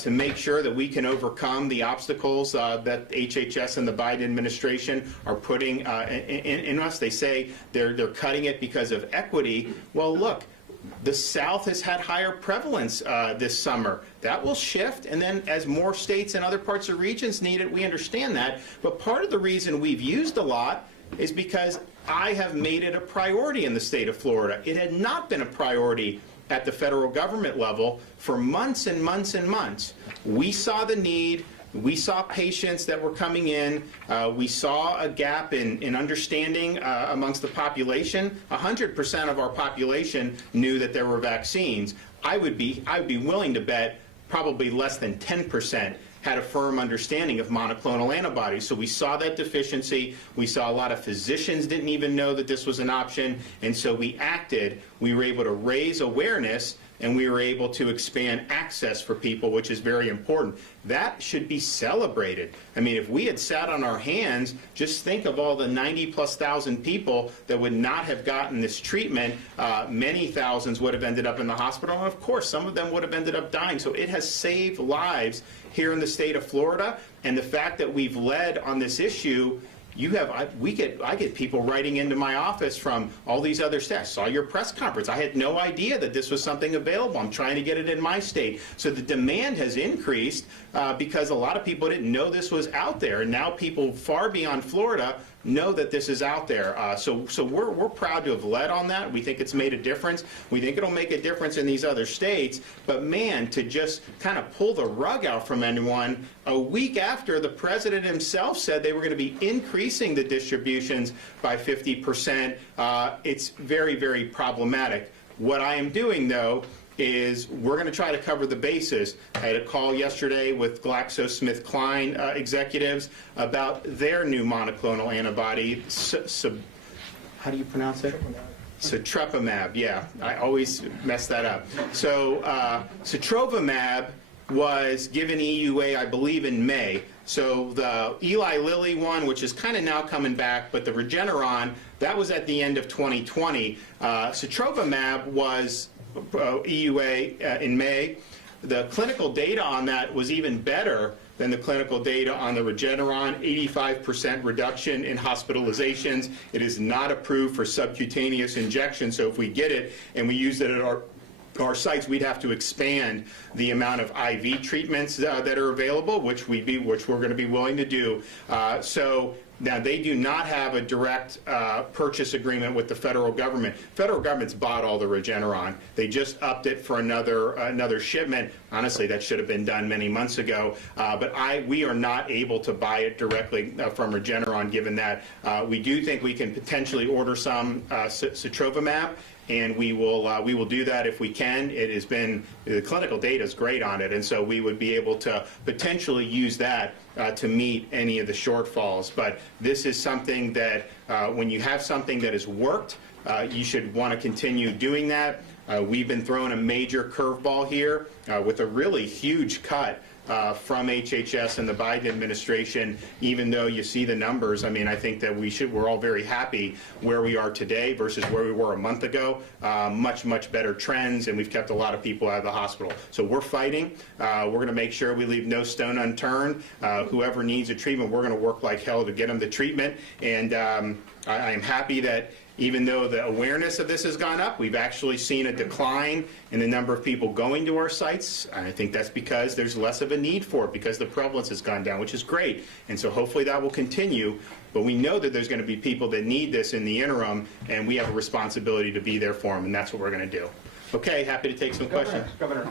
to make sure that we can overcome the obstacles that HHS and the Biden administration are putting in us. They say they're cutting it because of equity. Well, look, the South has had higher prevalence this summer. That will shift, and then as more states and other parts of regions need it, we understand that. But part of the reason we've used a lot is because I have made it a priority in the state of Florida. It had not been a priority at the federal government level for months and months and months. We saw the need. We saw patients that were coming in. We saw a gap in understanding amongst the population. 100% of our population knew that there were vaccines. I would be willing to bet probably less than 10% had a firm understanding of monoclonal antibodies. So we saw that deficiency. We saw a lot of physicians didn't even know that this was an option, and so we acted. We were able to raise awareness, and we were able to expand access for people, which is very important. That should be celebrated. I mean, if we had sat on our hands, just think of all the 90,000+ people that would not have gotten this treatment. Many thousands would have ended up in the hospital, and of course, some of them would have ended up dying. So it has saved lives here in the state of Florida, and the fact that we've led on this issue, I get people writing into my office from all these other states. Saw your press conference. I had no idea that this was something available. I'm trying to get it in my state. So the demand has increased because a lot of people didn't know this was out there, and now people far beyond Florida know that this is out there. So we're proud to have led on that. We think it's made a difference. We think it'll make a difference in these other states. But man, to just kind of pull the rug out from anyone a week after the president himself said they were going to be increasing the distributions by 50%, it's very, very problematic. What I am doing, though, is we're going to try to cover the bases. I had a call yesterday with GlaxoSmithKline executives about their new monoclonal antibody. How do you pronounce it? Sotrovimab. Yeah, I always mess that up. So Sotrovimab was given EUA, I believe, in May. So the Eli Lilly one, which is kind of now coming back, but the Regeneron, that was at the end of 2020. Sotrovimab was EUA in May. The clinical data on that was even better than the clinical data on the Regeneron, 85% reduction in hospitalizations. It is not approved for subcutaneous injection, so if we get it and we use it at our sites, we'd have to expand the amount of IV treatments that are available, which we're going to be willing to do. So now, they do not have a direct purchase agreement with the federal government. Federal government's bought all the Regeneron. They just upped it for another shipment. Honestly, that should have been done many months ago. But we are not able to buy it directly from Regeneron, given that we do think we can potentially order some Sotrovimab. And we will do that if we can. It has been, the clinical data is great on it, and so we would be able to potentially use that to meet any of the shortfalls. But this is something that when you have something that has worked, you should want to continue doing that. We've been throwing a major curveball here with a really huge cut from HHS and the Biden administration. Even though you see the numbers, I mean, I think that we're all very happy where we are today versus where we were a month ago. Much better trends, and we've kept a lot of people out of the hospital. So we're fighting. We're going to make sure we leave no stone unturned. Whoever needs a treatment, we're going to work like hell to get them the treatment. And I am happy that even though the awareness of this has gone up, we've actually seen a decline in the number of people going to our sites. And I think that's because there's less of a need for it, because the prevalence has gone down, which is great. And so hopefully that will continue. But we know that there's going to be people that need this in the interim, and we have a responsibility to be there for them, and that's what we're going to do. Okay, happy to take some questions. Governor,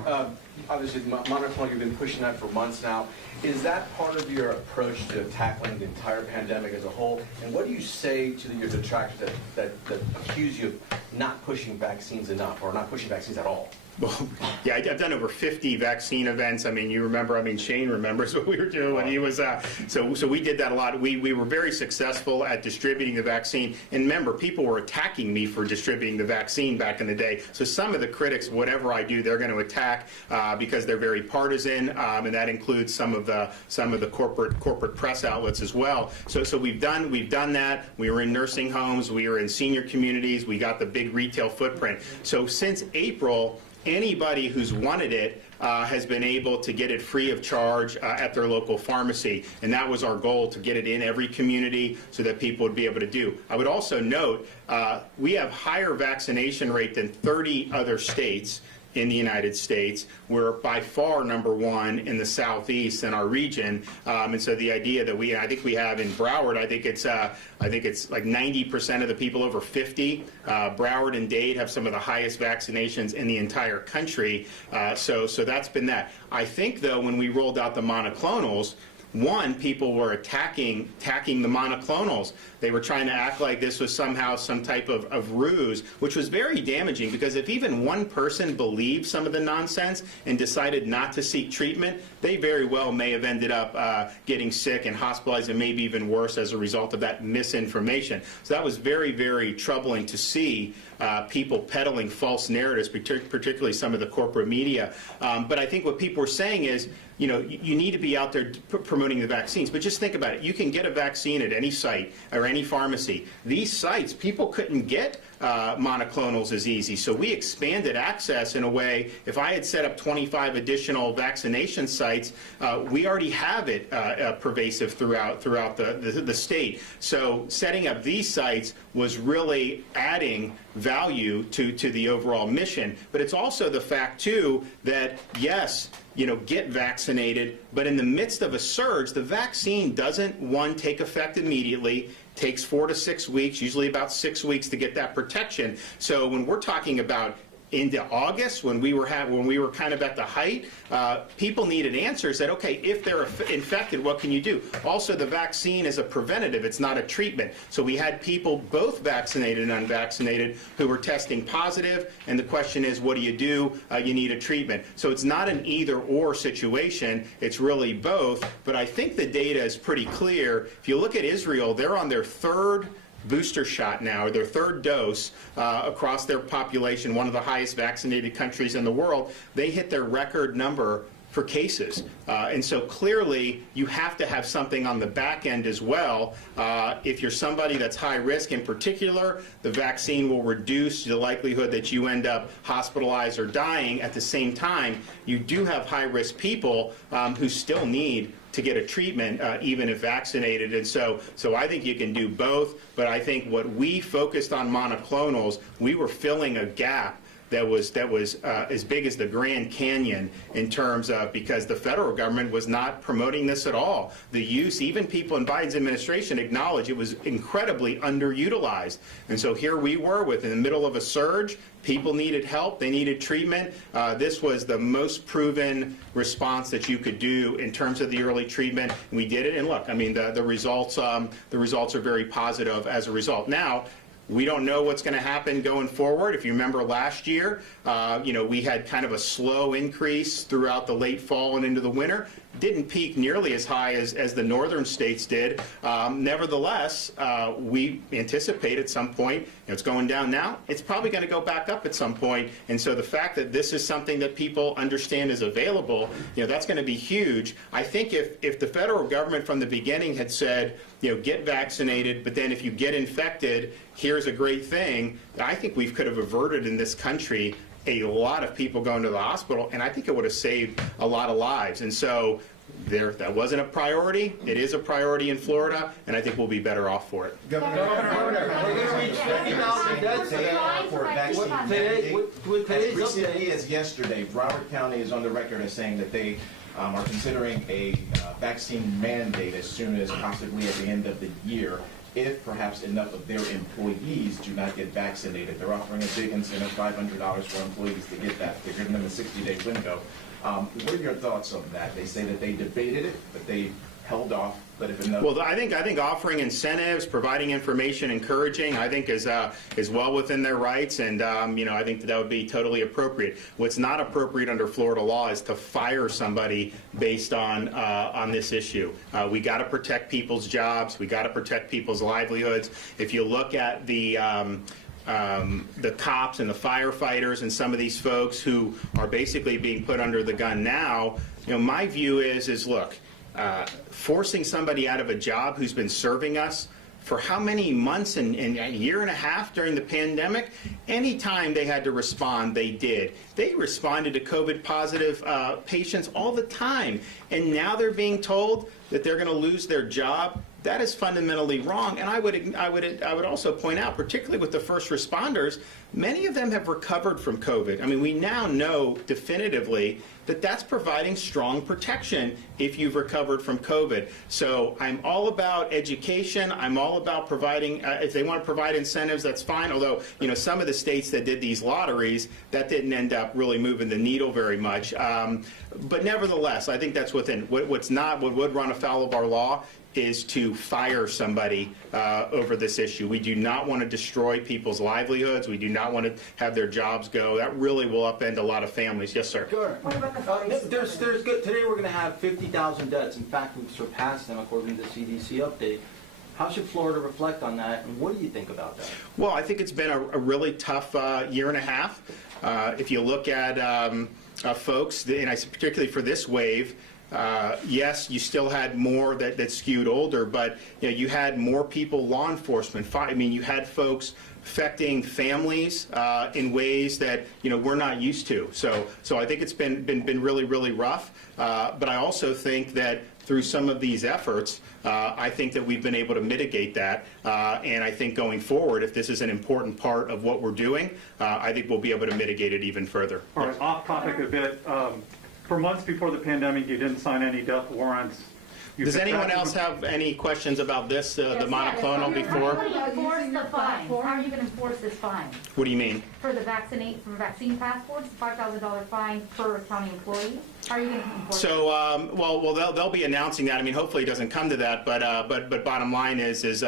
obviously monoclonal, you've been pushing that for months now. Is that part of your approach to tackling the entire pandemic as a whole? And what do you say to your detractors that accuse you of not pushing vaccines enough or not pushing vaccines at all? Well, yeah, I've done over 50 vaccine events. I mean, you remember, I mean, Shane remembers what we were doing when he was, so we did that a lot. We were very successful at distributing the vaccine. And remember, people were attacking me for distributing the vaccine back in the day. So some of the critics, whatever I do, they're going to attack because they're very partisan, and that includes some of the corporate press outlets as well. So we've done that. We were in nursing homes. We were in senior communities. We got the big retail footprint. So since April, anybody who's wanted it has been able to get it free of charge at their local pharmacy. And that was our goal, to get it in every community so that people would be able to do. I would also note we have higher vaccination rate than 30 other states in the United States. We're by far #1 in the Southeast in our region, and so the idea that I think we have in Broward, I think it's like 90% of the people over 50. Broward and Dade have some of the highest vaccinations in the entire country. So that's been that. I think though, when we rolled out the monoclonals, people were attacking the monoclonals. They were trying to act like this was somehow some type of ruse, which was very damaging, because if even one person believed some of the nonsense and decided not to seek treatment, they very well may have ended up getting sick and hospitalized, and maybe even worse as a result of that misinformation. So that was very, very troubling to see people peddling false narratives, particularly some of the corporate media. But I think what people were saying is, you know, you need to be out there promoting the vaccines. But just think about it. You can get a vaccine at any site or any pharmacy. These sites, people couldn't get monoclonals as easy. So we expanded access in a way. If I had set up 25 additional vaccination sites, we already have it pervasive throughout the state. So setting up these sites was really adding value to the overall mission. But it's also the fact, too, that yes, you know, get vaccinated, but in the midst of a surge, the vaccine doesn't, one, take effect immediately. Takes 4 to 6 weeks, usually about 6 weeks to get that protection. So when we're talking about into August, when we were kind of at the height, people needed answers that, okay, if they're infected, what can you do? Also, the vaccine is a preventative, it's not a treatment. So we had people, both vaccinated and unvaccinated, who were testing positive, and the question is, what do? You need a treatment. So it's not an either-or situation, it's really both, but I think the data is pretty clear. If you look at Israel, they're on their third booster shot now, or their third dose across their population, one of the highest vaccinated countries in the world. They hit their record number for cases. And so clearly you have to have something on the back end as well. If you're somebody that's high risk in particular, the vaccine will reduce the likelihood that you end up hospitalized or dying. At the same time, you do have high risk people who still need to get a treatment, even if vaccinated. And so I think you can do both, but I think what we focused on monoclonals, we were filling a gap that was as big as the Grand Canyon in terms of, because the federal government was not promoting this at all. The use, even people in Biden's administration acknowledged it was incredibly underutilized. And so here we were in the middle of a surge. People needed help, they needed treatment. This was the most proven response that you could do in terms of the early treatment. And we did it, and look, I mean, the results are very positive as a result. Now, we don't know what's going to happen going forward. If you remember last year, you know, we had kind of a slow increase throughout the late fall and into the winter. Didn't peak nearly as high as the northern states did. Nevertheless, we anticipate at some point, it's going down now, it's probably going to go back up at some point. And so the fact that this is something that people understand is available, you know, that's going to be huge. I think if the federal government from the beginning had said, you know, get vaccinated, but then if you get infected, here's a great thing, I think we could have averted in this country a lot of people going to the hospital, and I think it would have saved a lot of lives. And so that wasn't a priority. It is a priority in Florida, and I think we'll be better off for it. Governor, we're going to reach 50,000 deaths today for vaccine mandate. As recently as yesterday, Broward County is on the record as saying that they are considering a vaccine mandate as soon as possibly at the end of the year, if perhaps enough of their employees do not get vaccinated. They're offering a big incentive, $500 for employees to get that. They're giving them a 60-day window. What are your thoughts on that? They say that they debated it, but they held off. But if enough... Well, I think offering incentives, providing information, encouraging, I think is well within their rights, and I think that would be totally appropriate. What's not appropriate under Florida law is to fire somebody based on this issue. We got to protect people's jobs. We got to protect people's livelihoods. If you look at the cops and the firefighters and some of these folks who are basically being put under the gun now, my view is look, forcing somebody out of a job who's been serving us for how many months and a year and a half during the pandemic, anytime they had to respond, they did. They responded to COVID positive patients all the time, and now they're being told that they're going to lose their job. That is fundamentally wrong, and I would also point out, particularly with the first responders, many of them have recovered from COVID. I mean, we now know definitively that that's providing strong protection if you've recovered from COVID. So I'm all about education. I'm all about providing, if they want to provide incentives, that's fine. Although, some of the states that did these lotteries, that didn't end up really moving the needle very much. But nevertheless, I think that's within, what would run afoul of our law is to fire somebody over this issue. We do not want to destroy people's livelihoods. We do not want to have their jobs go. That really will upend a lot of families. Yes, sir. Sure. There's good. Today we're going to have 50,000 deaths. In fact, we've surpassed them according to the CDC update. How should Florida reflect on that, and what do you think about that? Well, I think it's been a really tough year and a half. If you look at folks, and particularly for this wave, yes, you still had more that skewed older, but you had more people, law enforcement. You had folks affecting families in ways that we're not used to. So I think it's been really, really rough. But I also think that through some of these efforts, I think that we've been able to mitigate that. And I think going forward, if this is an important part of what we're doing, I think we'll be able to mitigate it even further. All right, off topic a bit. For months before the pandemic, you didn't sign any death warrants. Does anyone else have any questions about this, the monoclonal before? How are you going to enforce the fine? How are you going to enforce this fine? What do you mean? For the vaccine passports, $5,000 fine per county employee. How are you going to enforce it? So, well, they'll be announcing that. I mean, hopefully it doesn't come to that, but bottom line is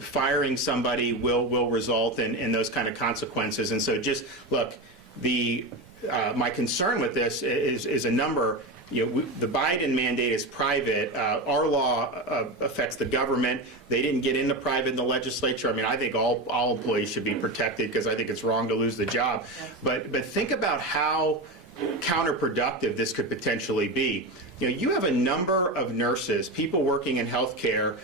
firing somebody will result in those kind of consequences. And so just look, my concern with this is a number. The Biden mandate is private. Our law affects the government. They didn't get into private in the legislature. I mean, I think all employees should be protected because I think it's wrong to lose the job. But think about how counterproductive this could potentially be. You have a number of nurses, people working in healthcare,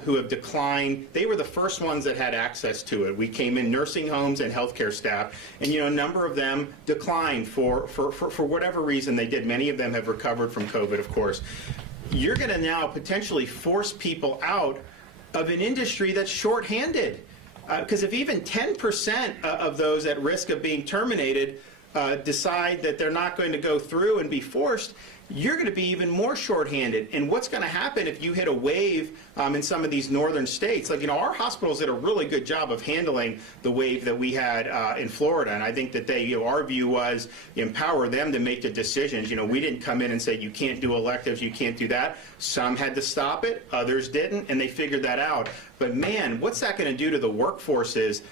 who have declined. They were the first ones that had access to it. We came in nursing homes and healthcare staff, and a number of them declined for whatever reason they did. Many of them have recovered from COVID, of course. You're going to now potentially force people out of an industry that's shorthanded, because if even 10% of those at risk of being terminated decide that they're not going to go through and be forced, you're going to be even more shorthanded. And what's going to happen if you hit a wave in some of these northern states? Like, our hospitals did a really good job of handling the wave that we had in Florida. And I think that our view was empower them to make the decisions. We didn't come in and say, you can't do electives, you can't do that. Some had to stop it, others didn't, and they figured that out. But man, what's that going to do to the workforces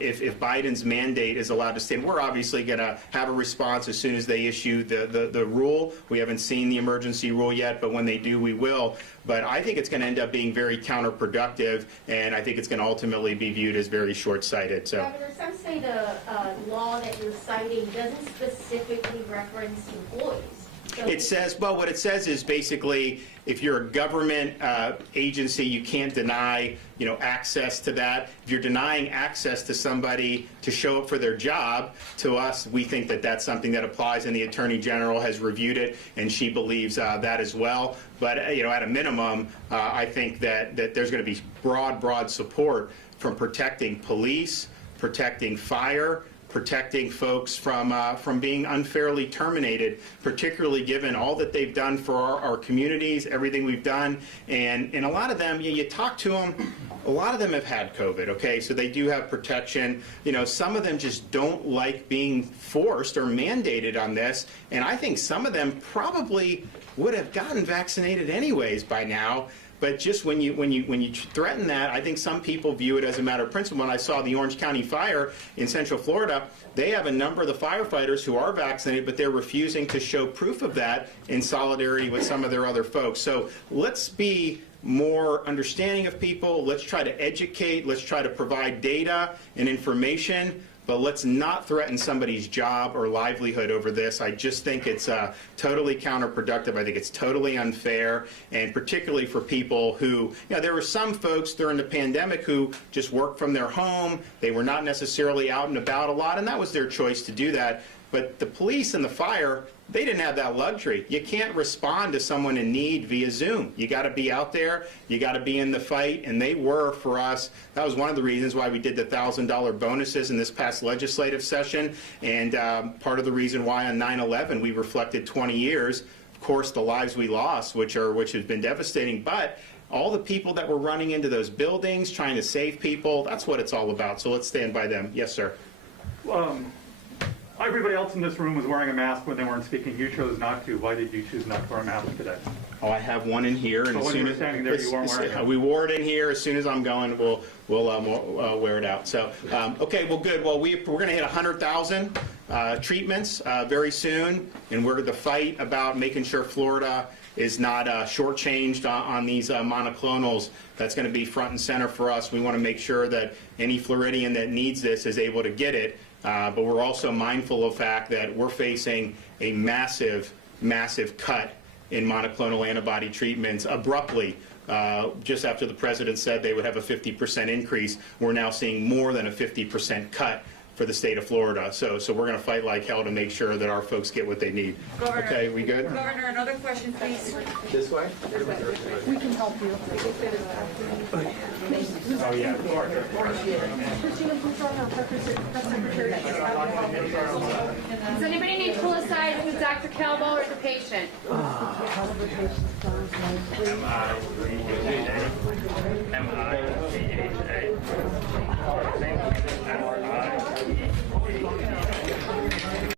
if Biden's mandate is allowed to stand? We're obviously going to have a response as soon as they issue the rule. We haven't seen the emergency rule yet, but when they do, we will. But I think it's going to end up being very counterproductive, and I think it's going to ultimately be viewed as very short-sighted. So, Governor, some say the law that you're citing doesn't specifically reference employees. It says, well, what it says is basically, if you're a government agency, you can't deny, access to that. If you're denying access to somebody to show up for their job, to us, we think that that's something that applies, and the Attorney General has reviewed it, and she believes that as well. But, at a minimum, I think that there's going to be broad support from protecting police, protecting fire, protecting folks from being unfairly terminated, particularly given all that they've done for our communities, everything we've done. And a lot of them, you talk to them, a lot of them have had COVID, okay? So they do have protection. Some of them just don't like being forced or mandated on this. And I think some of them probably would have gotten vaccinated anyways by now. But just when you threaten that, I think some people view it as a matter of principle. When I saw the Orange County fire in Central Florida, they have a number of the firefighters who are vaccinated, but they're refusing to show proof of that in solidarity with some of their other folks. So let's be more understanding of people. Let's try to educate. Let's try to provide data and information. But let's not threaten somebody's job or livelihood over this. I just think it's totally counterproductive. I think it's totally unfair, and particularly for people who, there were some folks during the pandemic who just worked from their home. They were not necessarily out and about a lot, and that was their choice to do that. But the police and the fire, they didn't have that luxury. You can't respond to someone in need via Zoom. You got to be out there. You got to be in the fight. And they were, for us, that was one of the reasons why we did the $1,000 bonuses in this past legislative session. And part of the reason why on 9/11 we reflected 20 years, of course, the lives we lost, which has been devastating. But all the people that were running into those buildings, trying to save people, that's what it's all about. So let's stand by them. Yes, sir. Everybody else in this room was wearing a mask when they weren't speaking. You chose not to. Why did you choose not to wear a mask today? Oh, I have one in here. And so when you were standing there, you weren't wearing it? We wore it in here. As soon as I'm going, we'll wear it out. So, okay, well, good. Well, we're going to hit 100,000 treatments very soon, and we're the fight about making sure Florida is not shortchanged on these monoclonals. That's going to be front and center for us. We want to make sure that any Floridian that needs this is able to get it. But we're also mindful of the fact that we're facing a massive cut in monoclonal antibody treatments abruptly. Just after the president said they would have a 50% increase, we're now seeing more than a 50% cut for the state of Florida. So we're going to fight like hell to make sure that our folks get what they need. Governor, okay, we good? Governor, another question, please. This way? We can help you. Oh, yeah. Christina, please join our press secretary. Does anybody need to pull aside who's Dr. Calvo or the patient? M-I-C-H-A.